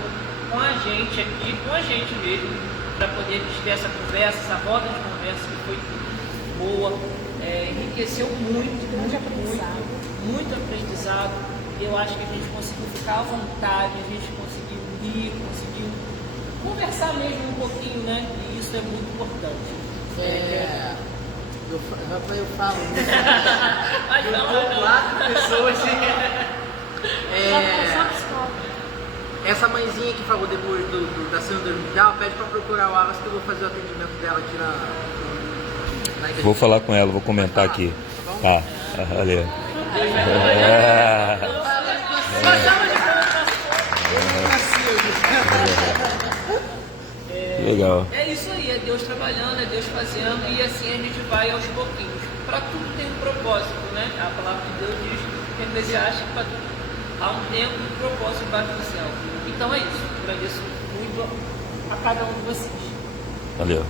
com a gente aqui, com a gente mesmo, para poder ter essa conversa, essa roda de conversa que foi boa, enriqueceu muito aprendizado. Eu acho que a gente conseguiu ficar à vontade, a gente conseguiu rir, conseguiu conversar mesmo um pouquinho, né? E isso é muito importante. Eu falo. Quatro pessoas. Essa mãezinha que falou depois da síndrome de Down, pede para procurar o Alas que eu vou fazer o atendimento dela aqui na igreja. Vou falar com ela, vou comentar aqui. Tá, valeu. Legal. É isso aí, é Deus trabalhando, é Deus fazendo, e assim a gente vai aos pouquinhos. Para tudo tem um propósito, né? A palavra de Deus diz que Eclesiastes para tudo há um tempo e um propósito embaixo do céu. Então é isso. Agradeço muito a cada um de vocês. Valeu.